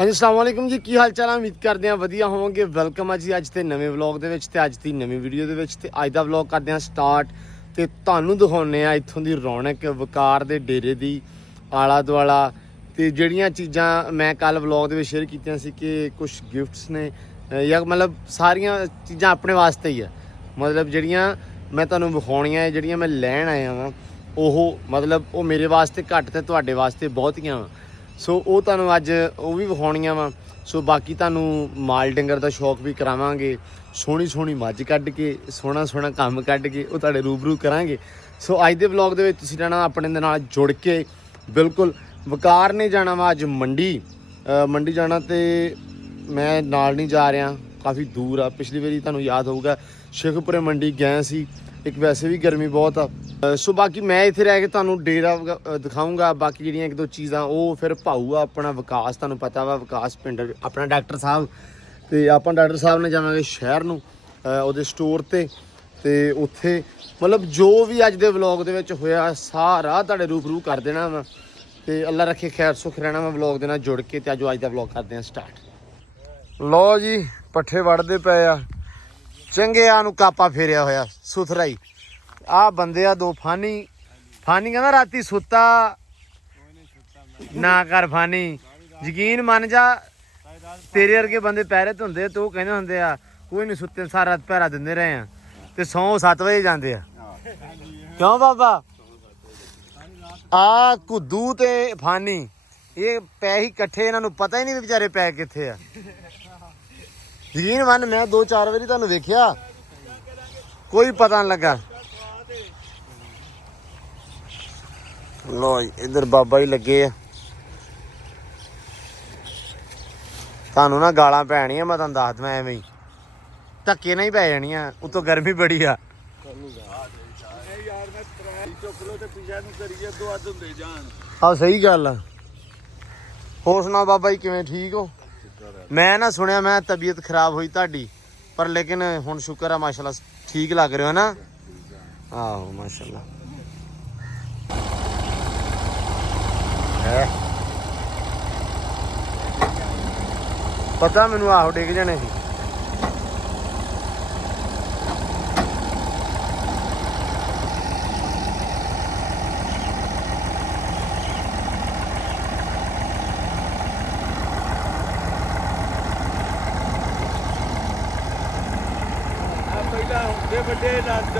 ਹਾਂਜੀ अस्सलाम वालेकुम जी, ਕੀ ਹਾਲ ਚਾਲ ਆ। ਉਮੀਦ ਕਰਦੇ ਹਾਂ ਵਧੀਆ ਹੋਵੋਗੇ। ਵੈਲਕਮ ਆ ਜੀ ਅੱਜ ਤੇ ਨਵੇਂ ਵਲੌਗ ਦੇ ਵਿੱਚ ਤੇ ਅੱਜ ਦੀ ਨਵੀਂ ਵੀਡੀਓ ਦੇ ਵਿੱਚ। ਤੇ ਅੱਜ ਦਾ ਵਲੌਗ ਕਰਦੇ ਹਾਂ ਸਟਾਰਟ ਤੇ ਤੁਹਾਨੂੰ ਦਿਖਾਉਂਦੇ ਆ ਇੱਥੋਂ ਦੀ ਰੌਣਕ ਵਕਾਰ ਦੇ ਡੇਰੇ ਦੀ ਆਲਾ ਦੁਆਲਾ ਤੇ ਜਿਹੜੀਆਂ ਚੀਜ਼ਾਂ ਮੈਂ ਕੱਲ ਵਲੌਗ ਦੇ ਵਿੱਚ ਸ਼ੇਅਰ ਕੀਤੀਆਂ ਸੀ ਕਿ ਕੁਝ ਗਿਫਟਸ ਨੇ ਜਾਂ ਮਤਲਬ ਸਾਰੀਆਂ ਚੀਜ਼ਾਂ ਆਪਣੇ ਵਾਸਤੇ ਹੀ ਆ। ਮਤਲਬ ਜਿਹੜੀਆਂ ਮੈਂ ਤੁਹਾਨੂੰ ਵਿਖਾਉਣੀਆਂ ਜਿਹੜੀਆਂ ਮੈਂ ਲੈਣ ਆਇਆ ਵਾਂ ਉਹ ਮਤਲਬ ਉਹ ਮੇਰੇ ਵਾਸਤੇ ਘੱਟ ਤੇ ਤੁਹਾਡੇ ਵਾਸਤੇ ਬਹੁਤੀਆਂ ਵਾ। ਸੋ ਉਹ ਤੁਹਾਨੂੰ ਅੱਜ ਉਹ ਵੀ ਵਿਖਾਉਣੀਆਂ ਵਾ। ਸੋ ਬਾਕੀ ਤੁਹਾਨੂੰ ਮਾਲ ਡੰਗਰ ਦਾ ਸ਼ੌਕ ਵੀ ਕਰਾਵਾਂਗੇ। ਸੋਹਣੀ ਸੋਹਣੀ ਮੱਝ ਕੱਢ ਕੇ ਸੋਹਣਾ ਸੋਹਣਾ ਕੰਮ ਕੱਢ ਕੇ ਉਹ ਤੁਹਾਡੇ ਰੂਬਰੂ ਕਰਾਂਗੇ। ਸੋ ਅੱਜ ਦੇ ਵਲੌਗ ਦੇ ਵਿੱਚ ਤੁਸੀਂ ਰਹਿਣਾ ਆਪਣੇ ਦੇ ਨਾਲ ਜੁੜ ਕੇ। ਬਿਲਕੁਲ ਵਕਾਰ ਨੇ ਜਾਣਾ ਵਾ ਅੱਜ ਮੰਡੀ ਜਾਣਾ ਤੇ ਮੈਂ ਨਾਲ ਨਹੀਂ ਜਾ ਰਿਹਾ, ਕਾਫੀ ਦੂਰ ਆ। ਪਿਛਲੀ ਵਾਰੀ ਤੁਹਾਨੂੰ ਯਾਦ ਹੋਊਗਾ ਸ਼ੇਖੂਪੁਰੇ ਮੰਡੀ ਗਏ ਸੀ। ਇੱਕ ਵੈਸੇ ਵੀ ਗਰਮੀ ਬਹੁਤ ਆ। ਸੋ ਬਾਕੀ ਮੈਂ ਇੱਥੇ ਰਹਿ ਕੇ ਤੁਹਾਨੂੰ ਡੇਰਾ ਦਿਖਾਊਂਗਾ। ਬਾਕੀ ਜਿਹੜੀਆਂ ਇੱਕ ਦੋ ਚੀਜ਼ਾਂ ਉਹ ਫਿਰ ਭਾਊ ਆ ਆਪਣਾ ਵਿਕਾਸ, ਤੁਹਾਨੂੰ ਪਤਾ ਵਾ ਵਿਕਾਸ ਪਿੰਡ ਆਪਣਾ ਡਾਕਟਰ ਸਾਹਿਬ। ਤੇ ਆਪਾਂ ਡਾਕਟਰ ਸਾਹਿਬ ਨੇ ਜਾਵਾਂਗੇ ਸ਼ਹਿਰ ਨੂੰ ਉਹਦੇ ਸਟੋਰ ਤੇ ਉੱਥੇ ਮਤਲਬ ਜੋ ਵੀ ਅੱਜ ਦੇ ਵਲੌਗ ਦੇ ਵਿੱਚ ਹੋਇਆ ਸਾਰਾ ਤੁਹਾਡੇ ਰੂਬਰੂ ਕਰ ਦੇਣਾ ਵਾ। ਤੇ ਅੱਲਾ ਰੱਖੇ ਖੈਰ ਸੁਖ ਰਹਿਣਾ ਵਾ ਵਲੌਗ ਦੇ ਨਾਲ ਜੁੜ ਕੇ। ਤੇ ਅੱਜ ਦਾ ਵਲੌਗ ਕਰਦੇ ਹਾਂ ਸਟਾਰਟ। ਲਓ ਜੀ ਪੱਠੇ ਵੜਦੇ ਪਏ ਆ, ਚੰਗਿਆਂ ਨੂੰ ਕਾਪਾ ਫੇਰਿਆ ਹੋਇਆ ਸੁਥਰਾ ਹੀ। ਆ ਬੰਦੇ ਆ ਦੋ ਫਾਨੀ ਕਹਿੰਦਾ ਰਾਤੀ ਸੁੱਤਾ ਨਾ ਕਰ ਫਾਨੀ। ਯਕੀਨ ਮੰਨ ਜਾ ਤੇਰੇ ਵਰਗੇ ਬੰਦੇ ਪੈਰੇ ਧੁੰਦੇ ਤੇ ਉਹ ਕਹਿੰਦੇ ਹੁੰਦੇ ਆ ਕੋਈ ਨਹੀਂ ਸੁੱਤੇ ਸਾਰਾ ਰਾਤ ਪਹਿਰਾ ਦਿੰਦੇ ਰਹੇ ਆ ਤੇ 7 ਵਜੇ ਜਾਂਦੇ ਆ। ਕਿਉਂ ਬਾਬਾ? ਆ ਕੁੱਦੂ ਤੇ ਫਾਨੀ ਇਹ ਪੈ ਹੀ ਇਕੱਠੇ, ਇਹਨਾਂ ਨੂੰ ਪਤਾ ਹੀ ਨਹੀਂ ਵਿਚਾਰੇ ਪੈ ਕਿੱਥੇ ਆ। ਯਕੀਨ ਮੰਨ ਮੈਂ 2-4 ਵਾਰੀ ਤੁਹਾਨੂੰ ਵੇਖਿਆ ਕੋਈ ਪਤਾ ਨਹੀਂ ਲੱਗਾ। ਲੋ ਇਧਰ ਬਾਬਾ ਹੀ ਲੱਗੇ ਆ। ਤੁਹਾਨੂੰ ਨਾ ਗਾਲਾਂ ਪੈਣੀਆਂ, ਮੈਂ ਤੁਹਾਨੂੰ ਦੱਸ ਦਵਾਂ ਐਵੇਂ ਹੀ ਧੱਕੇ ਨਹੀਂ ਪੈ ਜਾਣੀਆਂ। ਉਤੋਂ ਗਰਮੀ ਬੜੀ ਆ। ਆਹ ਸਹੀ ਗੱਲ ਆ। ਹੋਰ ਸੁਣਾਓ ਬਾਬਾ ਜੀ ਕਿਵੇਂ, ਠੀਕ ਹੋ? ਮੈਂ ਨਾ ਸੁਣਿਆ ਮੈਂ ਤਬੀਅਤ ਖਰਾਬ ਹੋਈ ਤੁਹਾਡੀ, ਪਰ ਲੇਕਿਨ ਹੁਣ ਸ਼ੁਕਰ ਆ ਮਾਸ਼ਾਅੱਲਾ ਠੀਕ ਲੱਗ ਰਹੇ ਹੋ ਨਾ। ਆਹੋ ਮਾਸ਼ਾਅੱਲਾ। ਪਤਾ ਮੈਨੂੰ ਆਹੋ ਡਿੱਗ ਜਾਣੇ ਸੀ। ਵੱਡੇ ਦੰਦ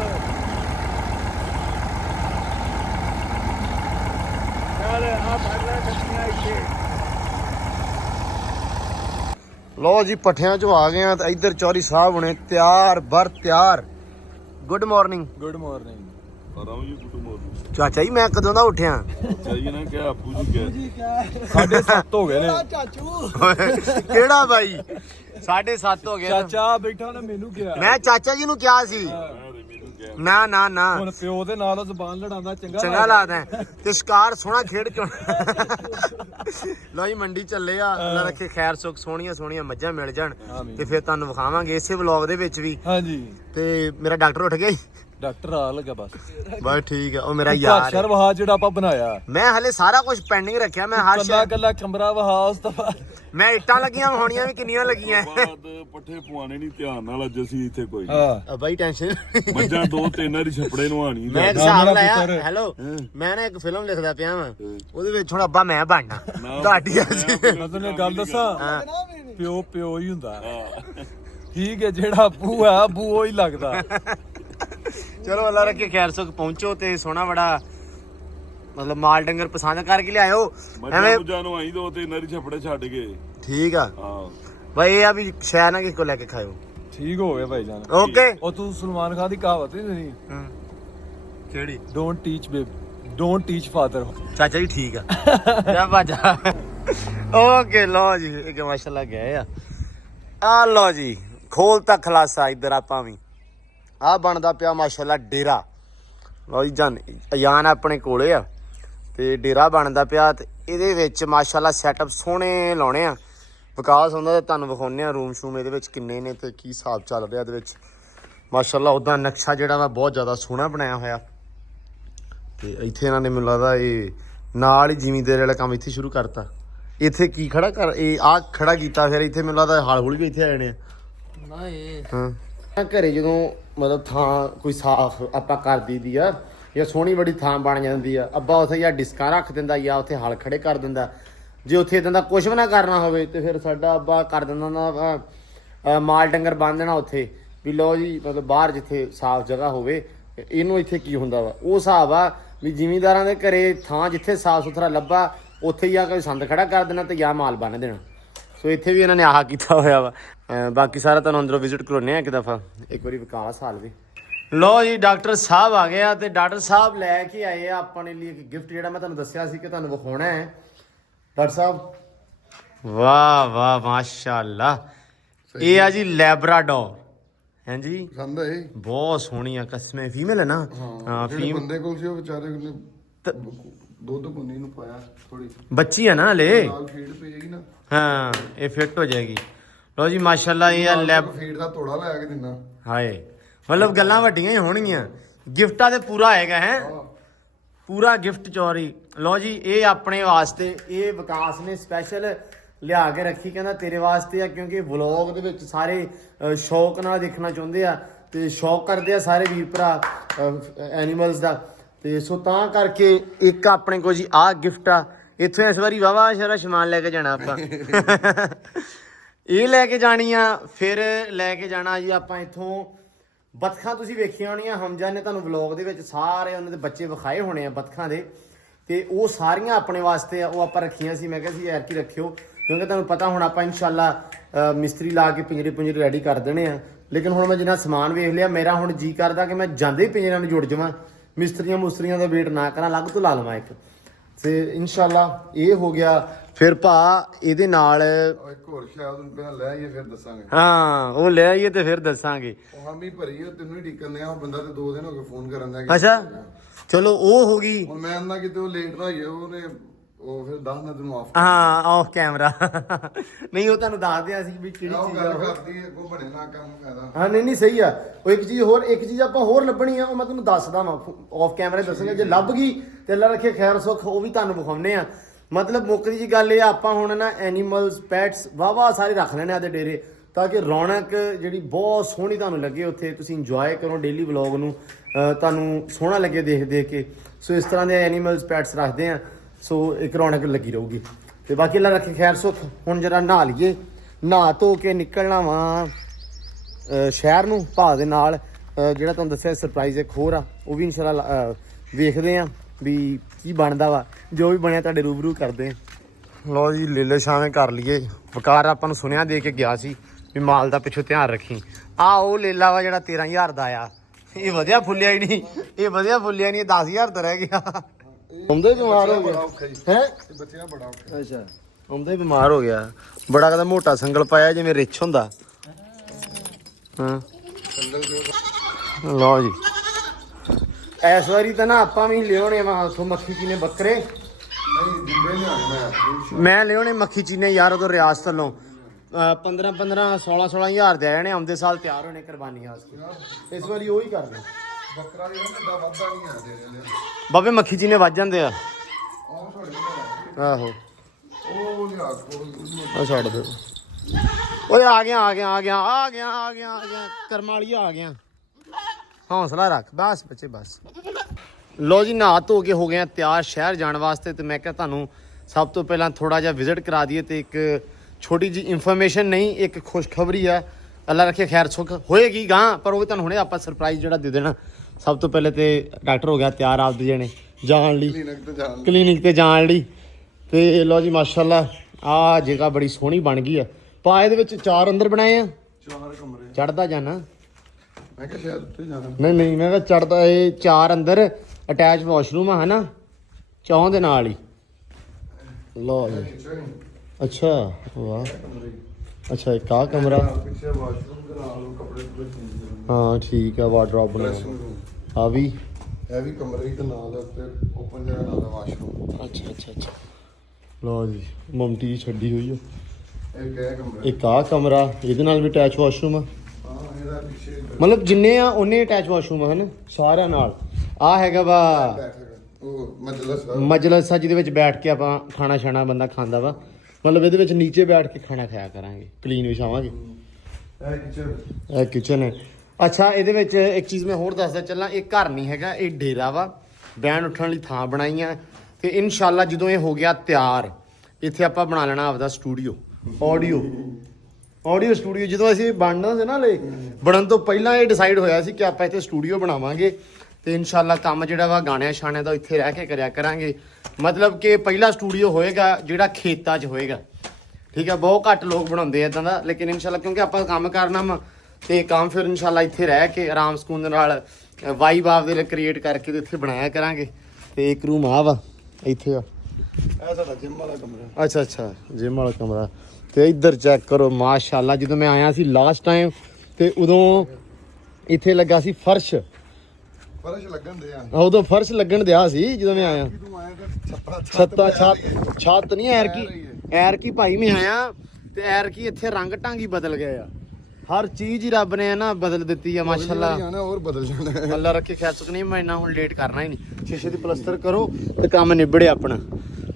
ਲੋ ਜੀ ਪੱਠਿਆਂ ਚੋਂ ਆ ਗਏ ਆ ਤੇ ਇੱਧਰ ਚੌਰੀ ਸਾਹਿਬ ਹੁਣੇ ਤਿਆਰ ਬਰ ਤਿਆਰ। Good morning. ਗੁੱਡ ਮਾਰਨਿੰਗ ਚਾਚਾ ਜੀ। ਮੈਂ ਕਦੋਂ ਦਾ ਉੱਠਿਆ? ਚਾਚਾ ਜੀ ਨੇ ਕਿਹਾ ਆਪੂ ਜੀ ਕਿਹਾ 7:30 ਹੋ ਗਏ ਨੇ। ਚਾਚੂ ਕਿਹੜਾ ਬਾਈ 7:30 ਹੋ ਗਏ? ਚਾਚਾ ਬੈਠਾ ਉਹਨੇ ਮੈਨੂੰ ਕਿਹਾ। ਮੈਂ ਚਾਚਾ ਜੀ ਨੂੰ ਕਿਹਾ ਸੀ। ਨਾ ਹੁਣ ਪਿਓ ਦੇ ਨਾਲ ਜ਼ਬਾਨ ਲੜਾਉਂਦਾ ਚੰਗਾ ਲੱਗਦਾ ਤੇ ਸ਼ਿਕਾਰ ਸੋਹਣਾ ਖੇਡ ਕੇ। ਲੋ ਜੀ ਮੰਡੀ ਚੱਲੇ ਆ। ਅੱਲਾ ਰੱਖੇ ਖੈਰ ਸੁਖ, ਸੋਹਣੀਆਂ ਮੱਝਾਂ ਮਿਲ ਜਾਣ ਤੇ ਫਿਰ ਤੁਹਾਨੂੰ ਵਿਖਾਵਾਂਗੇ ਇਸੇ ਵਲੌਗ ਦੇ ਵਿੱਚ ਵੀ। ਹਾਂਜੀ ਤੇ ਮੇਰਾ ਡਾਕਟਰ ਉੱਠ ਗਿਆ। ਡਾਕਟਰ ਆ ਲੱਗਾ ਬਸ ਠੀਕ ਆ। ਉਹ ਮੇਰਾ ਯਾਰ ਸ਼ਰ ਵਹਾ ਜਿਹੜਾ ਆਪਾਂ ਬਣਾਇਆ, ਮੈਂ ਹਲੇ ਸਾਰਾ ਕੁਝ ਪੈਂਡਿੰਗ ਰੱਖਿਆ। ਮੈਂ ਹਰ ਕੱਲਾ ਕਮਰਾ ਵਹਾ ਉਸ ਤੋਂ ਬਾਅਦ ਮੈਂ ਇੱਟਾਂ ਲੱਗੀਆਂ ਹੋਣੀਆਂ ਵੀ ਕਿੰਨੀਆਂ ਲੱਗੀਆਂ। ਪੱਠੇ ਪਵਾਣੇ ਨਹੀਂ ਧਿਆਨ ਨਾਲ ਅੱਜ ਅਸੀਂ ਇੱਥੇ ਕੋਈ ਬਾਈ ਟੈਨਸ਼ਨ ਮੱਝਾਂ 2-3 ਵਾਰੀ ਛੱਪੜੇ ਨਵਾਣੀ। ਮੈਂ ਹਿਸਾਬ ਲਾਇਆ। ਹੈਲੋ ਮੈਂ ਨਾ ਇੱਕ ਫਿਲਮ ਲਿਖਦਾ ਪਿਆ ਵਾਂ, ਉਹਦੇ ਵਿੱਚ ਹੁਣ ਅੱਬਾ ਮੈਂ ਬਣਨਾ ਤੁਹਾਡੀ। ਮੈਂ ਤੈਨੂੰ ਗੱਲ ਦੱਸਾਂ, ਪਿਓ ਹੀ ਹੁੰਦਾ। ਠੀਕ ਹੈ, ਜਿਹੜਾ ਬੂ ਆ ਬੂ ਉਹ ਹੀ ਲੱਗਦਾ। ਚਲੋ ਅੱਲਾ ਰੱਖੇ ਖੈਰ ਸੁਖ, ਪਹੁੰਚੋ ਤੇ ਸੋਹਣਾ ਬੜਾ ਮਤਲਬ ਮਾਲ ਡੰਗਰ ਪਸੰਦ ਕਰਕੇ ਲਿਆਇਓ। ਮੱਝਾਂ ਨੂੰ ਆਈ 2-3 ਵਾਰੀ ਛੱਪੜੇ ਛੱਡ ਗਏ। ਠੀਕ ਆ ਹਾਂ ਬਾਈ, ਇਹ ਆ ਵੀ ਸ਼ਹਿਰ ਨਾ ਕਿਸੇ ਕੋ ਲੈ ਕੇ ਖਾਇਓ। ਠੀਕ ਹੋ ਗਿਆ ਭਾਈ ਜਾਨ। ਓਕੇ। ਉਹ ਤੂੰ ਸਲਮਾਨ ਖਾਨ ਦੀ ਕਹਾਵਤ ਨਹੀਂ ਕਿਹੜੀ? Don't teach father. ਚਾਚਾ ਜੀ ਠੀਕ ਆ। ਜਾ ਬਾਜਾ। ਓਕੇ ਲੋ ਜੀ ਇਹ ਮਾਸ਼ਾਅੱਲਾ ਗਏ ਆ ਲੋ ਜੀ ਖੋਲ ਤਾਂ ਖਲਾਸਾ। ਇੱਧਰ ਆਪਾਂ ਵੀ ਆ ਬਣਦਾ ਪਿਆ ਮਾਸ਼ਾਅੱਲਾ ਡੇਰਾ। ਲੋ ਜੀ ਅਯਾਨ ਆਪਣੇ ਕੋਲੇ ਆ ਤੇ ਡੇਰਾ ਬਣਦਾ ਪਿਆ ਤੇ ਇਹਦੇ ਵਿੱਚ ਮਾਸ਼ਾਅੱਲਾ ਸੈਟਅਪ ਸੋਹਣੇ ਲਾਉਣੇ ਆ। ਵਿਕਾਸ ਹੁੰਦਾ ਤੇ ਤੁਹਾਨੂੰ ਵਿਖਾਉਂਦੇ ਆ ਰੂਮ ਸ਼ੂਮ ਇਹਦੇ ਵਿੱਚ ਕਿੰਨੇ ਨੇ ਤੇ ਕੀ ਹਿਸਾਬ ਚੱਲ ਰਿਹਾ ਇਹਦੇ ਵਿੱਚ। ਮਾਸ਼ਾਅੱਲਾ ਉਹਦਾ ਨਕਸ਼ਾ ਜਿਹੜਾ ਵਾ ਬਹੁਤ ਜ਼ਿਆਦਾ ਸੋਹਣਾ ਬਣਾਇਆ ਹੋਇਆ। ਤੇ ਇੱਥੇ ਇਹਨਾਂ ਨੇ ਮੈਨੂੰ ਲੱਗਦਾ ਇਹ ਨਾਲ ਹੀ ਜ਼ਿਮੀਂਦਾਰ ਵਾਲਾ ਕੰਮ ਇੱਥੇ ਸ਼ੁਰੂ ਕਰਤਾ। ਇੱਥੇ ਕੀ ਖੜਾ ਕਰ ਇਹ ਆ ਖੜਾ ਕੀਤਾ ਫਿਰ ਇੱਥੇ ਮੈਨੂੰ ਲੱਗਦਾ ਹਾਲ ਹੂਲ ਵੀ ਇੱਥੇ ਆ ਜਾਣੇ ਆ ਨਾ ਇਹ ਹਾਂ ਘਰੇ ਜਦੋਂ ਮਤਲਬ ਥਾਂ ਕੋਈ ਸਾਫ਼ ਆਪਾਂ ਕਰ ਦਈਦੀ ਆ ਜਾਂ ਸੋਹਣੀ ਬੜੀ ਥਾਂ ਬਣ ਜਾਂਦੀ ਆ ਅੱਬਾ ਉੱਥੇ ਜਾਂ ਡਿਸਕਾਂ ਰੱਖ ਦਿੰਦਾ ਜਾਂ ਉੱਥੇ ਹਲ ਖੜੇ ਕਰ ਦਿੰਦਾ। ਜੇ ਉੱਥੇ ਇਦਾਂ ਦਾ ਕੁਝ ਵੀ ਨਾ ਕਰਨਾ ਹੋਵੇ ਤੇ ਫਿਰ ਸਾਡਾ ਅੱਬਾ ਕਰ ਦਿੰਦਾ ਨਾ ਮਾਲ ਡੰਗਰ ਬੰਨ ਦੇਣਾ ਉੱਥੇ ਵੀ ਲਓ ਜੀ ਮਤਲਬ ਬਾਹਰ ਜਿੱਥੇ ਸਾਫ਼ ਜਗ੍ਹਾ ਹੋਵੇ। ਇਹਨੂੰ ਇੱਥੇ ਕੀ ਹੁੰਦਾ ਵਾ ਉਹ ਹਿਸਾਬ ਆ ਵੀ ਜ਼ਿਮੀਂਦਾਰਾਂ ਦੇ ਘਰੇ ਥਾਂ ਜਿੱਥੇ ਸਾਫ਼ ਸੁਥਰਾ ਲੱਭਾ ਉੱਥੇ ਜਾਂ ਕੋਈ ਸੰਦ ਖੜਾ ਕਰ ਦੇਣਾ ਤੇ ਜਾਂ ਮਾਲ ਬੰਨ ਦੇਣਾ। ਸੋ ਇੱਥੇ ਵੀ ਇਹਨਾਂ ਨੇ ਆਹ ਕੀਤਾ ਹੋਇਆ ਵਾ। ਬਾਕੀ ਸਾਰਾ ਤੁਹਾਨੂੰ ਅੰਦਰੋਂ ਵਿਜ਼ਿਟ ਕਰਾਉਂਦੇ ਆ ਇੱਕ ਦਫਾ ਇੱਕ ਵਾਰੀ ਵਿਕਾਸ ਹਾਲ ਵੀ। ਲੋ ਜੀ ਡਾਕਟਰ ਸਾਹਿਬ ਆ ਗਏ ਆ ਤੇ ਡਾਕਟਰ ਸਾਹਿਬ ਲੈ ਕੇ ਆਏ ਆ ਆਪਣੇ ਲਈ ਇੱਕ ਗਿਫਟ ਜਿਹੜਾ ਮੈਂ ਤੁਹਾਨੂੰ ਦੱਸਿਆ ਸੀ ਕਿ ਤੁਹਾਨੂੰ ਵਿਖਾਉਣਾ ਹੈ। ਡਾਕਟਰ ਸਾਹਿਬ ਵਾਹ ਵਾਹ ਮਾਸ਼ਾਅੱਲਾ ਇਹ ਆ ਜੀ ਲੈਬਰਾਡੋਰ ਹਾਂਜੀ ਪਸੰਦ ਹੈ ਬਹੁਤ ਸੋਹਣੀ ਆ ਕਸਮੇ ਫੀਮੇਲ ਹੈ ਨਾ ਹਾਂ ਜਿਹੜੇ ਬੰਦੇ ਕੋਲ ਸੀ ਉਹ ਵਿਚਾਰੇ ਨੇ ਦੁੱਧ ਪੁੰਨੀ ਨੂੰ ਪਾਇਆ ਥੋੜੀ ਬੱਚੀ ਆ ਨਾ ਹਲੇ ਨਾਲ ਫੀਡ ਪਏਗੀ ਨਾ ਹਾਂ ਇਹ ਫਿੱਟ ਹੋ ਜਾਏਗੀ। ਲੋ ਜੀ ਮਾਸ਼ਾਅੱਲਾ ਇਹ ਆ ਲੈਬ ਫੀਡ ਦਾ ਤੋੜਾ ਲੈ ਕੇ ਦਿੰਦਾ ਹਾਏ ਮਤਲਬ ਗੱਲਾਂ ਵੱਡੀਆਂ ਹੀ ਹੋਣਗੀਆਂ ਗਿਫਟਾਂ ਤੇ ਪੂਰਾ ਆਏਗਾ ਹੈ ਪੂਰਾ ਗਿਫਟ ਚੋਰੀ। ਲੋ ਜੀ ਇਹ ਆਪਣੇ ਵਾਸਤੇ ਇਹ ਵਿਕਾਸ ਨੇ ਸਪੈਸ਼ਲ ਲਿਆ ਕੇ ਰੱਖੀ ਕਹਿੰਦਾ ਤੇਰੇ ਵਾਸਤੇ ਆ ਕਿਉਂਕਿ ਵਲੌਗ ਦੇ ਵਿੱਚ ਸਾਰੇ ਸ਼ੌਕ ਨਾਲ ਦੇਖਣਾ ਚਾਹੁੰਦੇ ਆ ਤੇ ਸ਼ੌਕ ਕਰਦੇ ਆ ਸਾਰੇ ਵੀਰ ਭਰਾ ਐਨੀਮਲਸ ਦਾ ਤੇ ਸੋ ਤਾਂ ਕਰਕੇ ਇੱਕ ਆਪਣੇ ਕੋਲ ਜੀ ਆਹ ਗਿਫਟ ਆ ਇੱਥੋਂ ਇਸ ਵਾਰੀ ਵਾਵਾ ਸਾਰਾ ਸਮਾਨ ਲੈ ਕੇ ਜਾਣਾ ਆਪਾਂ ਇਹ ਲੈ ਕੇ ਜਾਣੀ ਆ ਫਿਰ ਲੈ ਕੇ ਜਾਣਾ ਜੀ ਆਪਾਂ ਇੱਥੋਂ ਬਤਖਾਂ ਤੁਸੀਂ ਵੇਖੀਆਂ ਹੋਣੀਆਂ ਹਮਜਾ ਨੇ ਤੁਹਾਨੂੰ ਵਲੌਗ ਦੇ ਵਿੱਚ ਸਾਰੇ ਉਹਨਾਂ ਦੇ ਬੱਚੇ ਵਿਖਾਏ ਹੋਣੇ ਆ ਬਤਖਾਂ ਦੇ ਤੇ ਉਹ ਸਾਰੀਆਂ ਆਪਣੇ ਵਾਸਤੇ ਆ ਉਹ ਆਪਾਂ ਰੱਖੀਆਂ ਸੀ। ਮੈਂ ਕਿਹਾ ਸੀ ਯਾਰ ਕੀ ਰੱਖਿਓ ਕਿਉਂਕਿ ਤੁਹਾਨੂੰ ਪਤਾ ਹੁਣ ਆਪਾਂ ਇਨਸ਼ਾਅੱਲਾ ਮਿਸਤਰੀ ਲਾ ਕੇ ਪਿੰਜਰੇ ਰੈਡੀ ਕਰ ਦੇਣੇ ਆ ਲੇਕਿਨ ਹੁਣ ਮੈਂ ਜਿੰਨਾ ਸਮਾਨ ਵੇਖ ਲਿਆ ਮੇਰਾ ਹੁਣ ਜੀ ਕਰਦਾ ਕਿ ਮੈਂ ਜਾਂਦੇ ਹੀ ਪਿੰਜਰਿਆਂ ਨੂੰ ਜੁੜ ਜਾਵਾਂ ਮਿਸਤਰੀਆਂ ਦਾ ਵੇਟ ਨਾ ਕਰਾਂ ਅਲੱਗ ਤੋਂ ਲਾ ਲਵਾਂ ਇੱਕ ਤੇ ਇਨਸ਼ਾਅੱਲਾ ਇਹ ਹੋ ਗਿਆ। ਫਿਰ ਭਾ ਇਹਦੇ ਨਾਲ ਇੱਕ ਹੋਰ ਸ਼ਾਇਦ ਉਹਨੂੰ ਪਹਿਲਾਂ ਲੈ ਆਈਏ ਫਿਰ ਦੱਸਾਂਗੇ। ਹਾਂ ਉਹ ਲੈ ਆਈਏ ਤੇ ਫਿਰ ਦੱਸਾਂਗੇ। ਉਹ ਹਾਮੀ ਭਰੀ ਉਹ ਤੈਨੂੰ ਹੀ ਢੀਕਣ ਲਿਆ ਉਹ ਬੰਦਾ ਤੇ 2 ਦਿਨ ਹੋ ਗਏ ਫੋਨ ਕਰਨ ਦਾ ਅੱਛਾ ਚਲੋ ਉਹ ਹੋ ਗਈ ਹੁਣ ਮੈਂ ਨਾ ਕਿਤੇ ਉਹ ਲੇਟ ਨਾ ਹੋਈਏ ਉਹਨੇ ਉਹ ਫਿਰ ਦੱਸ ਨਾ ਤੈਨੂੰ ਆਫ ਹਾਂ ਆਫ ਕੈਮਰਾ ਨਹੀਂ ਉਹ ਤੁਹਾਨੂੰ ਦੱਸਦੇ ਆ ਅਸੀਂ ਵੀ ਕਿਹੜੀ ਉਹ ਚੀਜ਼ ਆ ਗੱਲ ਉਹ ਕਰਦੀ ਹੈ ਕੋ ਬਣੇ ਨਾ ਕੰਮ ਫਾਇਦਾ ਹਾਂ ਨਹੀਂ ਸਹੀ ਆ ਉਹ ਇੱਕ ਚੀਜ਼ ਆਪਾਂ ਹੋਰ ਲੱਭਣੀ ਆ ਉਹ ਮੈਂ ਤੁਹਾਨੂੰ ਦੱਸਦਾ ਵਾਂ ਆਫ ਕੈਮਰੇ ਦੱਸਾਂਗੇ ਜੇ ਲੱਭ ਗਈ ਤੇ ਅੱਲਾ ਰੱਖੇ ਖੈਰ ਸੁੱਖ ਉਹ ਵੀ ਤੁਹਾਨੂੰ ਵਿਖਾਉਣੇ ਆ। ਮਤਲਬ ਮੁੱਕਦੀ ਜੀ ਗੱਲ ਇਹ ਆ ਆਪਾਂ ਹੁਣ ਨਾ ਐਨੀਮਲਸ ਪੈਟਸ ਵਾਵਾ ਸਾਰੇ ਰੱਖ ਲੈਣੇ ਆ ਤੇ ਡੇਰੇ ਤਾਂ ਕਿ ਰੌਣਕ ਜਿਹੜੀ ਬਹੁਤ ਸੋਹਣੀ ਤੁਹਾਨੂੰ ਲੱਗੇ ਉੱਥੇ ਤੁਸੀਂ ਇੰਜੋਏ ਕਰੋ ਡੇਲੀ ਵਲੌਗ ਨੂੰ ਤੁਹਾਨੂੰ ਸੋਹਣਾ ਲੱਗੇ ਦੇਖ ਕੇ। ਸੋ ਇਸ ਤਰ੍ਹਾਂ ਦੇ ਐਨੀਮਲਸ ਪੈਟਸ ਰੱਖਦੇ ਆ ਸੋ ਇੱਕ ਰੌਣਕ ਲੱਗੀ ਰਹੂਗੀ ਤੇ ਬਾਕੀ ਅੱਲਾ ਰੱਖੇ ਖੈਰ ਸੁੱਖ। ਹੁਣ ਜਰਾ ਨਹਾ ਲਈਏ ਨਹਾ ਧੋ ਕੇ ਨਿਕਲਣਾ ਵਾ ਸ਼ਹਿਰ ਨੂੰ ਭਾ ਦੇ ਨਾਲ ਜਿਹੜਾ ਤੁਹਾਨੂੰ ਦੱਸਿਆ ਸਰਪ੍ਰਾਈਜ਼ ਇੱਕ ਹੋਰ ਆ ਉਹ ਵੀ ਇਨਸ਼ਾਅੱਲਾ ਵੇਖਦੇ ਆ ਵੀ ਕੀ ਬਣਦਾ ਵਾ ਜੋ ਵੀ ਬਣਿਆ ਤੁਹਾਡੇ ਰੂਬਰੂ ਕਰਦੇ ਆ। ਲਓ ਜੀ ਲੀਲੇ ਸ਼ਾਵੇਂ ਕਰ ਲਈਏ ਵਕਾਰ ਆਪਾਂ ਨੂੰ ਸੁਨੇਹਾ ਦੇ ਕੇ ਗਿਆ ਸੀ ਵੀ ਮਾਲ ਦਾ ਪਿੱਛੋਂ ਧਿਆਨ ਰੱਖੀ ਆ ਉਹ ਲੇਲਾ ਵਾ ਜਿਹੜਾ 13,000 ਦਾ ਆ ਇਹ ਵਧਿਆ ਫੁੱਲਿਆ ਹੀ ਨਹੀਂ ਇਹ 10,000 ਦਾ ਰਹਿ ਗਿਆ ਆਉਂਦੇ ਬਿਮਾਰ ਹੋ ਗਿਆ ਹੈ ਬੱਚਿਆਂ ਬੜਾ ਔਖਾ ਅੱਛਾ ਆਉਂਦੇ ਬਿਮਾਰ ਹੋ ਗਿਆ ਬੜਾ ਕਹਿੰਦਾ ਮੋਟਾ ਸੰਗਲ ਪਾਇਆ ਜਿਵੇਂ ਰਿਚ ਹੁੰਦਾ ਹਾਂ ਲਓ ਜੀ ਇਸ ਵਾਰੀ ਤਾਂ ਨਾ ਆਪਾਂ ਵੀ ਲਿਆਉਣੇ ਵਾ ਉੱਥੋਂ ਮੱਖੀ ਚੀਨੇ ਬੱਕਰੇ ਨਹੀਂ ਦਿੰਦੇ ਨਹੀਂ ਮੈਂ ਲਿਆਉਣੇ ਮੱਖੀ ਚੀਨੇ ਯਾਰ ਉਦੋਂ ਰਿਆਸਤ ਵੱਲੋਂ 15 16,000 ਦੇ ਆਣੇ ਆਉਂਦੇ ਸਾਲ ਤਿਆਰ ਹੋਣੇ ਕੁਰਬਾਨੀ ਵਾਸਤੇ ਇਸ ਵਾਰੀ ਉਹੀ ਕਰਦੇ ਬੱਕਰਾ ਜਿਹੜਾ ਵੱਡਾ ਨਹੀਂ ਆ ਦੇ ਬਾਬੇ ਮੱਖੀ ਚੀਨੇ ਵੱਜ ਜਾਂਦੇ ਆ ਉਹ ਛੋੜ ਆਹੋ ਉਹ ਲਿਆ ਕੋਲ ਉਹ ਛੱਡ ਦੇ ਓਏ ਆ ਗਿਆ ਕਰਮ ਵਾਲੀ ਆ ਗਿਆ ਹੌਸਲਾ ਰੱਖ ਬਸ ਬੱਚੇ ਬਸ। ਲੋ ਜੀ ਨਹਾ ਧੋ ਕੇ ਹੋ ਗਏ ਆ ਤਿਆਰ ਸ਼ਹਿਰ ਜਾਣ ਵਾਸਤੇ ਤੇ ਮੈਂ ਕਿਹਾ ਤੁਹਾਨੂੰ ਸਭ ਤੋਂ ਪਹਿਲਾਂ ਥੋੜਾ ਜਿਹਾ ਵਿਜ਼ਿਟ ਕਰਾ ਦਈਏ ਤੇ ਇੱਕ ਛੋਟੀ ਜੀ ਇਨਫੋਰਮੇਸ਼ਨ ਨਹੀਂ ਇੱਕ ਖੁਸ਼ਖਬਰੀ ਆ ਅੱਲਾ ਰੱਖੇ ਖੈਰ ਸੁੱਖ ਹੋਏਗੀ ਗਾਂ ਪਰ ਉਹ ਵੀ ਤੁਹਾਨੂੰ ਹੁਣੇ ਆਪਾਂ ਸਰਪ੍ਰਾਈਜ਼ ਜਿਹੜਾ ਦੇ ਦੇਣਾ। ਸਭ ਤੋਂ ਪਹਿਲੇ ਤੇ ਡਾਕਟਰ ਹੋ ਗਿਆ ਤਿਆਰ ਆਪਦੇ ਜਣੇ ਜਾਣ ਲਈ ਕਲੀਨਿਕ ਤੇ ਜਾਣ ਲਈ ਤੇ ਲੋ ਜੀ ਮਾਸ਼ਾਅੱਲਾ ਆ ਜਗ੍ਹਾ ਬੜੀ ਸੋਹਣੀ ਬਣ ਗਈ ਆ ਪਾ ਇਹਦੇ ਵਿੱਚ 4 ਅੰਦਰ ਬਣਾਏ ਆ 4 ਕਮਰੇ ਚੜਦਾ ਜਾਣਾ ਮੈਂ ਕਿਹਾ ਸ਼ਾਇਦ ਉੱਤੇ ਜਾਣਾ ਨਹੀਂ ਮੈਂ ਕਿਹਾ ਚੜਦਾ ਇਹ 4 ਅੰਦਰ ਅਟੈਚ ਵਾਸ਼ਰੂਮ ਆ ਹਨਾ ਚੌਂ ਦੇ ਨਾਲ ਹੀ ਲੋ ਜੀ ਅੱਛਾ ਵਾਹ ਅੱਛਾ ਇੱਕ ਆ ਕਮਰਾ ਪਿੱਛੇ ਵਾਸ਼ਰੂਮ ਦੇ ਨਾਲ ਕੱਪੜੇ ਚੇਂਜ ਹਾਂ ਠੀਕ ਆ ਵਾਰਡਰੋਬ ਬਣਾਇਆ ਆ ਵੀ ਇਹ ਵੀ ਕਮਰੇ ਦੇ ਨਾਲ ਉੱਤੇ ਓਪਨ ਜਿਹੜਾ ਨਾਲ ਵਾਸ਼ਰੂਮ ਅੱਛਾ ਲੋ ਜੀ ਮਮਟੀ ਜੀ ਛੱਡੀ ਹੋਈ ਆ ਇਹ ਕਿਹ ਕਮਰਾ ਇੱਕ ਆ ਕਮਰਾ ਇਹਦੇ ਨਾਲ ਵੀ ਅਟੈਚ ਵਾਸ਼ਰੂਮ ਆ ਹਾਂ ਇਹਦਾ ਪਿੱਛੇ ਮਤਲਬ ਜਿੰਨੇ ਆ ਉਹਨੇ ਅਟੈਚ ਵਾਸ਼ਰੂਮ ਆ ਹਨ ਸਾਰਿਆਂ ਨਾਲ ਆ ਹੈਗਾ ਵਾ ਉਹ ਮਜਲਸ ਮਜਲਸ ਆ ਜਿਹਦੇ ਵਿੱਚ ਬੈਠ ਕੇ ਆਪਾਂ ਖਾਣਾ ਛਾਣਾ ਬੰਦਾ ਖਾਂਦਾ ਵਾ ਮਤਲਬ ਇਹਦੇ ਵਿੱਚ ਨੀਚੇ ਬੈਠ ਕੇ ਖਾਣਾ ਖਾਇਆ ਕਰਾਂਗੇ, ਕਲੀਨ ਵਿਛਾਵਾਂਗੇ। ਇਹ ਕਿਚਨ ਹੈ। ਅੱਛਾ ਇਹਦੇ ਵਿੱਚ ਇੱਕ ਚੀਜ਼ ਮੈਂ ਹੋਰ ਦੱਸਦਾ ਚੱਲਾਂ, ਇਹ ਘਰ ਨਹੀਂ ਹੈਗਾ, ਇਹ ਡੇਰਾ ਵਾ। ਬਹਿਣ ਉੱਠਣ ਲਈ ਥਾਂ ਬਣਾਈ ਆ ਤੇ ਇਨਸ਼ਾਅੱਲਾ ਜਦੋਂ ਇਹ ਹੋ ਗਿਆ ਤਿਆਰ, ਇੱਥੇ ਆਪਾਂ ਬਣਾ ਲੈਣਾ ਆਪਦਾ ਸਟੂਡੀਓ, ਆਡੀਓ ਸਟੂਡੀਓ। ਜਦੋਂ ਅਸੀਂ ਬਣਨਾ ਸੀ ਨਾ ਬਣਨ ਤੋਂ ਪਹਿਲਾਂ ਇਹ ਡਿਸਾਈਡ ਹੋਇਆ ਸੀ ਕਿ ਆਪਾਂ ਇੱਥੇ ਸਟੂਡੀਓ ਬਣਾਵਾਂਗੇ ਤੇ ਇਨਸ਼ਾਅੱਲਾ ਕੰਮ ਜਿਹੜਾ ਵਾ ਗਾਣਿਆਂ ਛਾਣਿਆਂ ਦਾ ਇੱਥੇ ਰਹਿ ਕੇ ਕਰਿਆ ਕਰਾਂਗੇ। ਮਤਲਬ ਕਿ ਪਹਿਲਾ ਸਟੂਡੀਓ ਹੋਏਗਾ ਜਿਹੜਾ ਖੇਤਾਂ 'ਚ ਹੋਏਗਾ, ਠੀਕ ਹੈ। ਬਹੁਤ ਘੱਟ ਲੋਕ ਬਣਾਉਂਦੇ ਆ ਇੱਦਾਂ ਦਾ, ਲੇਕਿਨ ਇਨਸ਼ਾਅੱਲਾ ਕਿਉਂਕਿ ਆਪਾਂ ਕੰਮ ਕਰਨਾ ਵਾ ਤੇ ਕੰਮ ਫਿਰ ਇਨਸ਼ਾਅੱਲਾ ਇੱਥੇ ਰਹਿ ਕੇ ਆਰਾਮ ਸਕੂਨ ਦੇ ਨਾਲ ਵਾਈਬ ਆਪਦੇ ਲਈ ਕ੍ਰੀਏਟ ਕਰਕੇ ਤੇ ਇੱਥੇ ਬਣਾਇਆ ਕਰਾਂਗੇ। ਤੇ ਇੱਕ ਰੂਮ ਆ ਵਾ ਇੱਥੇ ਆ, ਇਹ ਸਾਡਾ ਜਿਮ ਵਾਲਾ ਕਮਰਾ। ਅੱਛਾ ਜਿਮ ਵਾਲਾ ਕਮਰਾ। ਤੇ ਇੱਧਰ ਚੈੱਕ ਕਰੋ ਮਾਸ਼ਾਅੱਲਾ, ਜਦੋਂ ਮੈਂ ਆਇਆ ਸੀ ਲਾਸਟ ਟਾਈਮ ਤੇ ਉਦੋਂ ਇੱਥੇ ਲੱਗਾ ਸੀ ਫਰਸ਼ ਲੱਗਣ ਦੇ ਆ, ਉਦੋਂ ਫਰਸ਼ ਲੱਗਣ ਦਿਆ ਸੀ ਜਦੋਂ ਮੈਂ ਆਇਆ। ਤੂੰ ਆਇਆ ਤਾਂ ਛੱਤ ਨਹੀਂ ਐਰ ਕੀ ਭਾਈ ਮੈਂ ਆਇਆ ਤੇ ਐਰ ਕੀ ਇੱਥੇ ਰੰਗ ਢੰਗ ਬਦਲ ਗਏ ਆ, ਹਰ ਚੀਜ਼ ਹੀ ਰੱਬ ਨੇ ਨਾ ਬਦਲ ਦਿੱਤੀ ਆ ਮਾਸ਼ਾਅੱਲਾ। ਹੋਰ ਬਦਲ ਜਾਣਾ ਅੱਲਾ ਰੱਖੇ ਖੈਰ ਸੁਖ। ਨਹੀਂ ਮੈਂ ਇੰਨਾ ਹੁਣ ਲੇਟ ਕਰਨਾ ਹੀ ਨਹੀਂ, ਸ਼ੀਸ਼ੇ ਦੀ ਪਲਸਤਰ ਕਰੋ ਤੇ ਕੰਮ ਨਿਬੜੇ ਆਪਣਾ।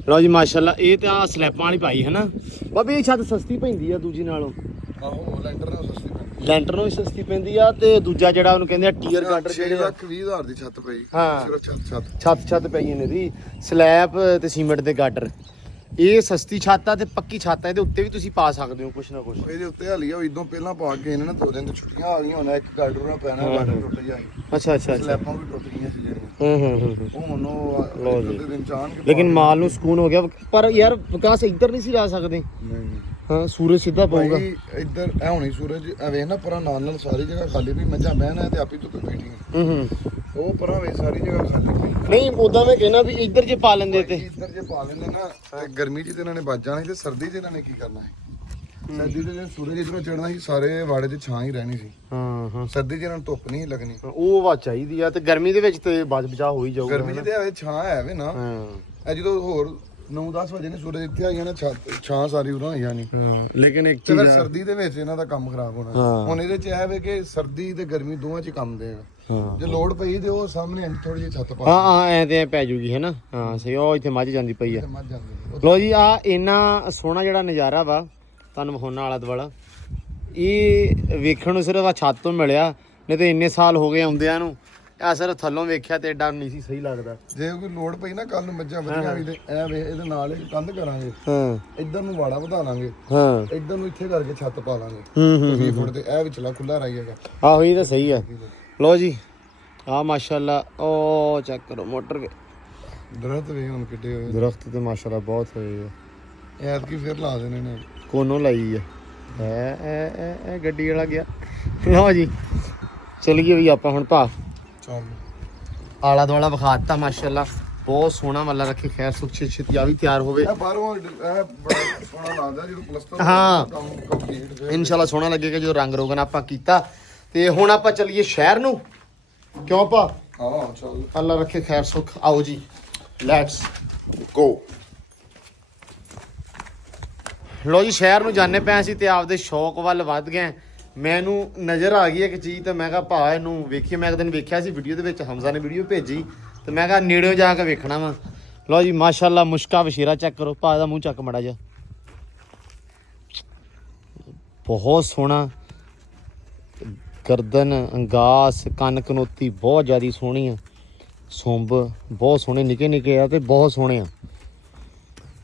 ਲਓ ਜੀ ਮਾਸ਼ਾਅੱਲਾ, ਇਹ ਤਾਂ ਆ ਸਲੈਬਾਂ ਵਾਲੀ ਪਾਈ ਹੈ ਨਾ ਬਾਬੀ। ਇਹ ਛੱਤ ਸਸਤੀ ਪੈਂਦੀ ਆ ਦੂਜੀ ਨਾਲੋਂ। ਆਹੋ ਲੈਂਟਰ ਨਾਲ ਸਸਤੀ ਪੈਂਦੀ, ਲੈਂਟਰ ਨੂੰ ਵੀ ਸਸਤੀ ਪੈਂਦੀ ਆ ਤੇ ਦੂਜਾ ਜਿਹੜਾ ਉਹਨੂੰ ਕਹਿੰਦੇ ਆ ਟੀਅਰ ਗਾਰਡਰ, 6,20,000 ਦੀ ਛੱਤ ਪਈ। ਹਾਂ ਸਿਰਫ ਛੱਤ ਪਈ ਨੇ ਦੀ ਸਲੈਬ ਤੇ ਸੀਮੈਂਟ ਦੇ ਗਾਰਡਰ। ਇਹ ਸਸਤੀ ਛੱਤ ਆ ਤੇ ਪੱਕੀ ਛੱਤ ਆ, ਇਹਦੇ ਉੱਤੇ ਵੀ ਤੁਸੀਂ ਪਾ ਸਕਦੇ ਹੋ ਕੁਛ ਨਾ ਕੁਛ। ਇਹਦੇ ਉੱਤੇ ਹਾਲੀ ਆ ਇਦੋਂ ਪਹਿਲਾਂ ਪਾ ਕੇ ਇਹਨਾਂ ਨੇ 2 ਦਿਨ ਤੋਂ ਛੁੱਟੀਆਂ ਆ ਗਈਆਂ, ਹੁਣ ਇੱਕ ਗਾਰਡਰ ਨਾਲ ਪੈਣਾ, ਗਾਰਡਰ ਟੁੱਟ ਜਾਏ। ਅੱਛਾ ਸਲੈਬਾਂ ਵੀ ਟੁੱਟ ਗਈਆਂ ਸੀ ਜਿਹੜੀਆਂ। ਉਹ ਹੁਣ ਲਓ ਜੀ। ਉਹ ਦਿਨ ਚਾਣ ਕੇ ਲੇਕਿਨ ਮਾਲ ਨੂੰ ਸਕੂਨ ਹੋ ਗਿਆ। ਪਰ ਯਾਰ ਵਿਕਾਸ ਇੱਧਰ ਨਹੀਂ ਸੀ ਲਾ ਸਕਦੇ। ਹਾਂ ਸੂਰਜ ਸਿੱਧਾ ਪਊਗਾ ਭਾਈ ਇੱਧਰ ਐ ਹੋਣੀ ਸੂਰਜ ਵੇਖ ਨਾ ਪਰਾਂ ਨਾਲ ਸਾਰੀ ਜਗ੍ਹਾ ਖਾਲੀ ਵੀ ਮੱਝਾਂ ਬਹਿਣਾ ਤੇ ਆਪੀ ਧੁੱਪੇ ਬੈਠੀਆਂ। ਉਹ ਪਰਾਂ ਵੇ ਸਾਰੀ ਜਗ੍ਹਾ ਖਾਲੀ ਪਈ। ਨਹੀਂ ਉਦਾਂ ਮੈਂ ਕਹਿਣਾ ਵੀ ਇੱਧਰ ਜੇ ਪਾ ਲੈਂਦੇ ਤੇ ਇੱਧਰ ਜੇ ਪਾ ਲੈਂਦੇ ਨਾ ਤੇ ਗਰਮੀ 'ਚ ਤੇ ਇਹਨਾਂ ਨੇ ਵੱਜ ਜਾਣਾ ਸੀ ਤੇ ਸਰਦੀ 'ਚ ਇਹਨਾਂ ਨੇ ਕੀ ਕਰਨਾ ਹੈ। ਸਰਦੀ 'ਚ ਜੇ ਸੂਰਜ ਇਧਰੋਂ ਚੜਨਾ ਸੀ ਸਾਰੇ ਵਾੜੇ 'ਚ ਛਾਂ ਹੀ ਰਹਿਣੀ ਸੀ। ਹਾਂ ਸਰਦੀ 'ਚ ਇਹਨਾਂ ਨੂੰ ਧੁੱਪ ਨਹੀਂ ਲੱਗਣੀ। ਉਹ ਵਾ ਚਾਹੀਦੀ ਆ ਤੇ ਗਰਮੀ ਦੇ ਵਿੱਚ ਤੇ ਬਚਾ ਹੋ ਹੀ ਜਾਊਗਾ। ਗਰਮੀ 'ਚ ਤੇ ਐਵੇਂ ਛਾਂ ਹੈ ਵੇ ਨਾ। ਹਾਂ ਇਹ ਜਦੋਂ ਹੋਰ 9-10 ਵਜੇ ਨੇ ਸੂਰਜ ਇੱਥੇ ਆ ਜਾਣਾ ਛਾਂ ਸਾਰੀ ਉਰਾਂ ਹੋਈ ਜਾਣੀ। ਲੇਕਿਨ ਇੱਕ ਤੇ ਫਿਰ ਚੀਜ਼ ਸਰਦੀ ਦੇ ਵਿੱਚ ਇਹਨਾਂ ਦਾ ਕੰਮ ਖਰਾਬ ਹੋਣਾ। ਹਾਂ। ਹੁਣ ਇਹਦੇ 'ਚ ਇਹ ਵੇ ਕਿ ਸਰਦੀ ਤੇ ਗਰਮੀ ਦੋਵਾਂ 'ਚ ਹੀ ਕੰਮ ਦੇਗਾ। ਹਾਂ ਜੇ ਲੋੜ ਪਈ ਤੇ ਉਹ ਸਾਹਮਣੇ ਥੋੜੀ ਜਿਹੀ ਛੱਤ ਪਾ ਹਾਂ ਐ ਤੇ ਪੈ ਜੂਗੀ ਹੈ ਨਾ। ਹਾਂ ਸਹੀ। ਉਹ ਇੱਥੇ ਮੱਝ ਜਾਂਦੀ ਪਈ ਆ। ਕੇ ਮੱਝ ਜਾਂਦੀ। ਲੋ ਜੀ ਆ ਇੰਨਾ ਸੋਹਣਾ ਜਿਹੜਾ ਨਜ਼ਾਰਾ ਵਾ ਤੁਹਾਨੂੰ ਵਿਖਾਉਣਾ ਆਲਾ ਦੁਆਲਾ, ਇਹ ਵੇਖਣ ਨੂੰ ਸਿਰਫ ਆ ਛੱਤ ਤੋਂ ਮਿਲਿਆ, ਨਹੀਂ ਤੇ ਇੰਨੇ ਸਾਲ ਹੋ ਗਏ ਆਉਂਦਿਆਂ ਨੂੰ ਆ ਸਿਰਫ ਥੱਲੋਂ ਵੇਖਿਆ ਤੇ ਏਡਾ ਨਹੀਂ ਸੀ ਸਹੀ ਲੱਗਦਾ। ਜੇ ਕੋਈ ਲੋੜ ਪਈ ਨਾ ਕੱਲ ਨੂੰ ਮੱਝਾਂ ਵਧੀਆਂ ਵੀ ਤੇ ਐ ਵੇ ਇਹਦੇ ਨਾਲ ਹੀ ਕੰਧ ਕਰਾਂਗੇ। ਹਾਂ ਇੱਧਰ ਨੂੰ ਵਾੜਾ ਵਧਾ ਲਾਂਗੇ, ਹਾਂ ਇੱਧਰ ਨੂੰ ਇੱਥੇ ਕਰਕੇ ਛੱਤ ਪਾ ਲਾਂਗੇ। ਹੂੰ 20 ਫੁੱਟ ਤੇ ਇਹ ਵਿਚਲਾ ਖੁੱਲਾ ਰਹੀ ਹੈਗਾ। ਆਹੋ ਇਹ ਤਾਂ ਸਹੀ ਆ। ਲੋ ਜੀ ਆ ਮਾਸ਼ਾਅੱਲਾ ਉਹ ਚੈੱਕ ਕਰੋ ਮੋਟਰ ਦਰਖਤ ਵੇ ਹੁਣ ਕਿੱਡੇ ਹੋਏ। ਦਰਖਤ ਤੇ ਮਾਸ਼ਾਅੱਲਾ ਬਹੁਤ ਹੋਏ ਆ। ਐਤਕੀ ਫਿਰ ਲਾ ਦੇਣੇ ਨੇ। ਕੋਨੋਂ ਲਾਈ ਆ ਐ ਗੱਡੀ ਵਾਲਾ ਗਿਆ। ਲਓ ਜੀ ਚਲੀਏ ਵੀ ਆਪਾਂ ਹੁਣ ਭਾ ਚੱਲ ਆਲਾ ਦੁਆਲਾ ਵਿਖਾਤਾ ਮਾਸ਼ਾਅੱਲਾ, ਬਹੁਤ ਸੋਹਣਾ ਮੱਲਾ ਰੱਖੇ ਖੈਰ ਸੁਖ ਛੇਤੀ ਆ ਵੀ ਤਿਆਰ ਹੋਵੇ। ਇਹ ਬਾਹਰੋਂ ਇਹ ਬੜਾ ਸੋਹਣਾ ਲੱਗਦਾ ਜਦੋਂ ਪਲਸਤਰ ਹਾਂ। ਕੰਮ ਕੰਪਲੀਟ ਹੋਇਆ। ਇਨਸ਼ਾਅੱਲਾ ਸੋਹਣਾ ਲੱਗੇਗਾ ਜਦੋਂ ਰੰਗ ਰੋਗਨ ਆਪਾਂ ਕੀਤਾ। ਤੇ ਹੁਣ ਆਪਾਂ ਚੱਲੀਏ ਸ਼ਹਿਰ ਨੂੰ, ਕਿਉਂ ਭਾ? ਹਾਂ ਚੱਲ ਅੱਲਾ ਰੱਖੇ ਖੈਰ ਸੁਖ। ਆਓ ਜੀ ਲੈਟਸ ਗੋ। ਲੋ ਜੀ ਸ਼ਹਿਰ ਨੂੰ ਜਾਣੇ ਪਏ ਸੀ ਤੇ ਆਪਦੇ ਸ਼ੌਕ ਵੱਲ ਵੱਧ ਗਏ। ਮੈਨੂੰ ਨਜ਼ਰ ਆ ਗਈ ਇੱਕ ਚੀਜ਼ ਤੇ ਮੈਂ ਕਿਹਾ ਭਾ ਇਹਨੂੰ ਵੇਖੀਏ। ਮੈਂ ਇੱਕ ਦਿਨ ਵੇਖਿਆ ਸੀ ਵੀਡੀਓ ਦੇ ਵਿੱਚ, ਹਮਜ਼ਾ ਨੇ ਵੀਡੀਓ ਭੇਜੀ ਤੇ ਮੈਂ ਕਿਹਾ ਨੇੜਿਓਂ ਜਾ ਕੇ ਵੇਖਣਾ ਵਾ। ਲੋ ਜੀ ਮਾਸ਼ਾਅੱਲਾ ਮੁਸ਼ਕਾ ਵਸ਼ੀਰਾ ਚੈੱਕ ਕਰੋ, ਭਾ ਦਾ ਮੂੰਹ ਚੱਕ ਮੜਾ ਜਾ, ਬਹੁਤ ਸੋਹਣਾ ਗਰਦਨ, ਅੰਗਾਸ, ਕੰਨ ਕਨੋਤੀ ਬਹੁਤ ਜ਼ਿਆਦਾ ਸੋਹਣੀ ਆ। ਸੁੰਬ ਬਹੁਤ ਸੋਹਣੇ ਨਿੱਕੇ ਨਿੱਕੇ ਆ ਤੇ ਬਹੁਤ ਸੋਹਣੇ ਆ।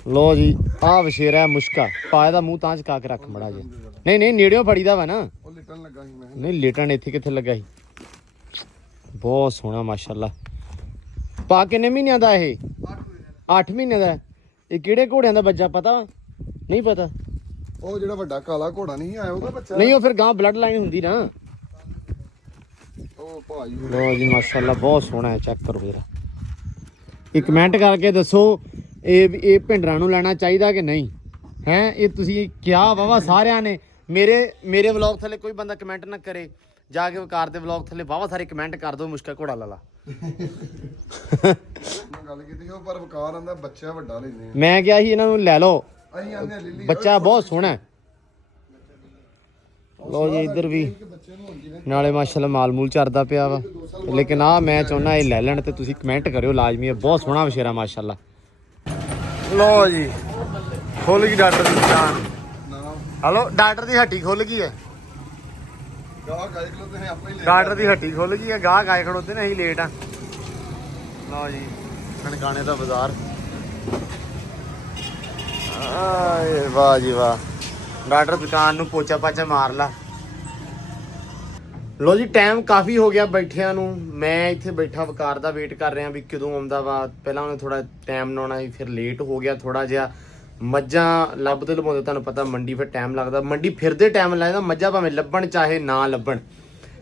ਲੋ ਜੀ ਆਹ ਵਸ਼ੇਰਾ ਮੁਸ਼ਕਾ, ਪਾ ਇਹਦਾ ਮੂੰਹ ਤਾਂ ਚਕਾ ਕੇ ਰੱਖ ਮੜਾ ਜਾ। ਨਹੀਂ ਨੇੜਿਓਂ ਫੜੀਦਾ ਵਾ ਨਾ। ਉਹ ਲਿਟਣ ਲੱਗਾ ਸੀ ਮੈਂ। ਨਹੀਂ ਲੇਟਣ ਇੱਥੇ ਕਿੱਥੇ ਲੱਗਾ ਸੀ। ਬਹੁਤ ਸੋਹਣਾ ਮਾਸ਼ਾਅੱਲਾ। ਪਾ ਕਿੰਨੇ ਮਹੀਨਿਆਂ ਦਾ ਇਹ? 8 ਮਹੀਨੇ ਦਾ। ਇਹ ਕਿਹੜੇ ਘੋੜਿਆਂ ਦਾ ਬੱਚਾ ਪਤਾ? ਨਹੀਂ ਪਤਾ। ਉਹ ਜਿਹੜਾ ਵੱਡਾ ਕਾਲਾ ਘੋੜਾ ਨਹੀਂ ਆਇਆ ਉਹਦਾ ਬੱਚਾ। ਨਹੀਂ ਉਹ ਫਿਰ ਗਾਂ ਬਲੱਡ ਲਾਈਨ ਹੁੰਦੀ ਨਾ। ਉਹ ਭਾਈ ਲੋ ਜੀ ਮਾਸ਼ਾਅੱਲਾ ਬਹੁਤ ਸੋਹਣਾ ਹੈ, ਚੈੱਕ ਕਰੋ ਜਰਾ। ਇਹ ਕਮੈਂਟ ਕਰਕੇ ਦੱਸੋ ਇਹ ਭਿੰਡਰਾਂ ਨੂੰ ਲੈਣਾ ਚਾਹੀਦਾ ਕਿ ਨਹੀਂ ਹੈ। ਇਹ ਤੁਸੀਂ ਕਿਹਾ ਵਾਵਾ ਸਾਰਿਆਂ ਨੇ। ਮੇਰੇ ਵਲੌਗ ਥੱਲੇ ਕੋਈ ਬੰਦਾ ਕਮੈਂਟ ਨਾ ਕਰੇ, ਜਾ ਕੇ ਵਕਾਰ ਦੇ ਵਲੌਗ ਥੱਲੇ ਵਾਵਾ ਸਾਰੇ ਕਮੈਂਟ ਕਰ ਦਿਓ ਮੁਸ਼ਕਾ ਘੋੜਾ ਲਾ ਲਾ। ਮੈਂ ਗੱਲ ਕੀਤੀ ਉਹ ਪਰ ਵਕਾਰ ਆਂਦਾ ਬੱਚਾ ਵੱਡਾ ਲੈਂਦੇ ਆ। ਮੈਂ ਕਿਹਾ ਸੀ ਇਹਨਾਂ ਨੂੰ ਲੈ ਲਓ, ਅਸੀਂ ਆਂਦੇ ਆ ਲਿੱਲੀ ਬੱਚਾ ਬਹੁਤ ਸੋਹਣਾ ਹੈ। ਲੋ ਜੀ ਇੱਧਰ ਵੀ ਨਾਲੇ ਮਾਸ਼ਾਅੱਲਾ ਮਾਲ ਮੂਲ ਚਰਦਾ ਪਿਆ ਵਾ। ਲੇਕਿਨ ਆ ਮੈਂ ਚਾਹੁੰਦਾ ਇਹ ਲੈ ਲੈਣ ਤੇ ਤੁਸੀਂ ਕਮੈਂਟ ਕਰਿਓ ਲਾਜ਼ਮੀ। ਬਹੁਤ ਸੋਹਣਾ ਵਸ਼ੇਰਾ ਮਾਸ਼ਾਅੱਲਾ। ਲੋ ਜੀ ਖੁੱਲ ਗਈ ਡਾਕਟਰ ਦੀ ਦੁਕਾਨ। ਨਾ ਹਲੋ ਡਾਕਟਰ ਦੀ ਹੱਟੀ ਖੁੱਲ ਗਈ ਹੈ। ਗਾਹ ਗਾਇਕ ਲੋ ਤੇ ਆਪਾਂ ਹੀ ਲੈ ਡਾਕਟਰ ਦੀ ਹੱਟੀ ਖੁੱਲ ਗਈ ਹੈ। ਗਾਹ ਗਾਏ ਖੜੋਤੇ ਨੇ, ਅਸੀਂ ਲੇਟ ਆ। ਲਓ ਜੀ ਨਨਕਾਣੇ ਦਾ ਬਾਜ਼ਾਰ। ਆਏ ਵਾਹ ਜੀ ਵਾਹ। ਡਾਕਟਰ ਦੁਕਾਨ ਨੂੰ ਪੋਚਾ ਪਾਚਾ ਮਾਰ ਲਾ। ਲੋ ਜੀ ਟਾਈਮ ਕਾਫੀ ਹੋ ਗਿਆ ਬੈਠਿਆਂ ਨੂੰ। ਮੈਂ ਇੱਥੇ ਬੈਠਾ ਵਕਾਰ ਦਾ ਵੇਟ ਕਰ ਰਿਹਾ ਵੀ ਕਦੋਂ ਆਉਂਦਾ ਵਾ। ਪਹਿਲਾਂ ਉਹਨੇ ਥੋੜਾ ਟਾਈਮ ਲਾਉਣਾ ਸੀ, ਫਿਰ ਲੇਟ ਹੋ ਗਿਆ ਥੋੜਾ ਜਿਹਾ। ਮੱਝਾਂ ਲੱਭਦੇ ਲਵਾਉਂਦੇ, ਤੁਹਾਨੂੰ ਪਤਾ ਮੰਡੀ ਫਿਰ ਟਾਈਮ ਲੱਗਦਾ। ਮੰਡੀ ਫਿਰਦੇ ਟਾਈਮ ਲੱਗਦਾ। ਮੱਝਾਂ ਭਾਵੇਂ ਲੱਭਣ ਚਾਹੇ ਨਾ ਲੱਭਣ,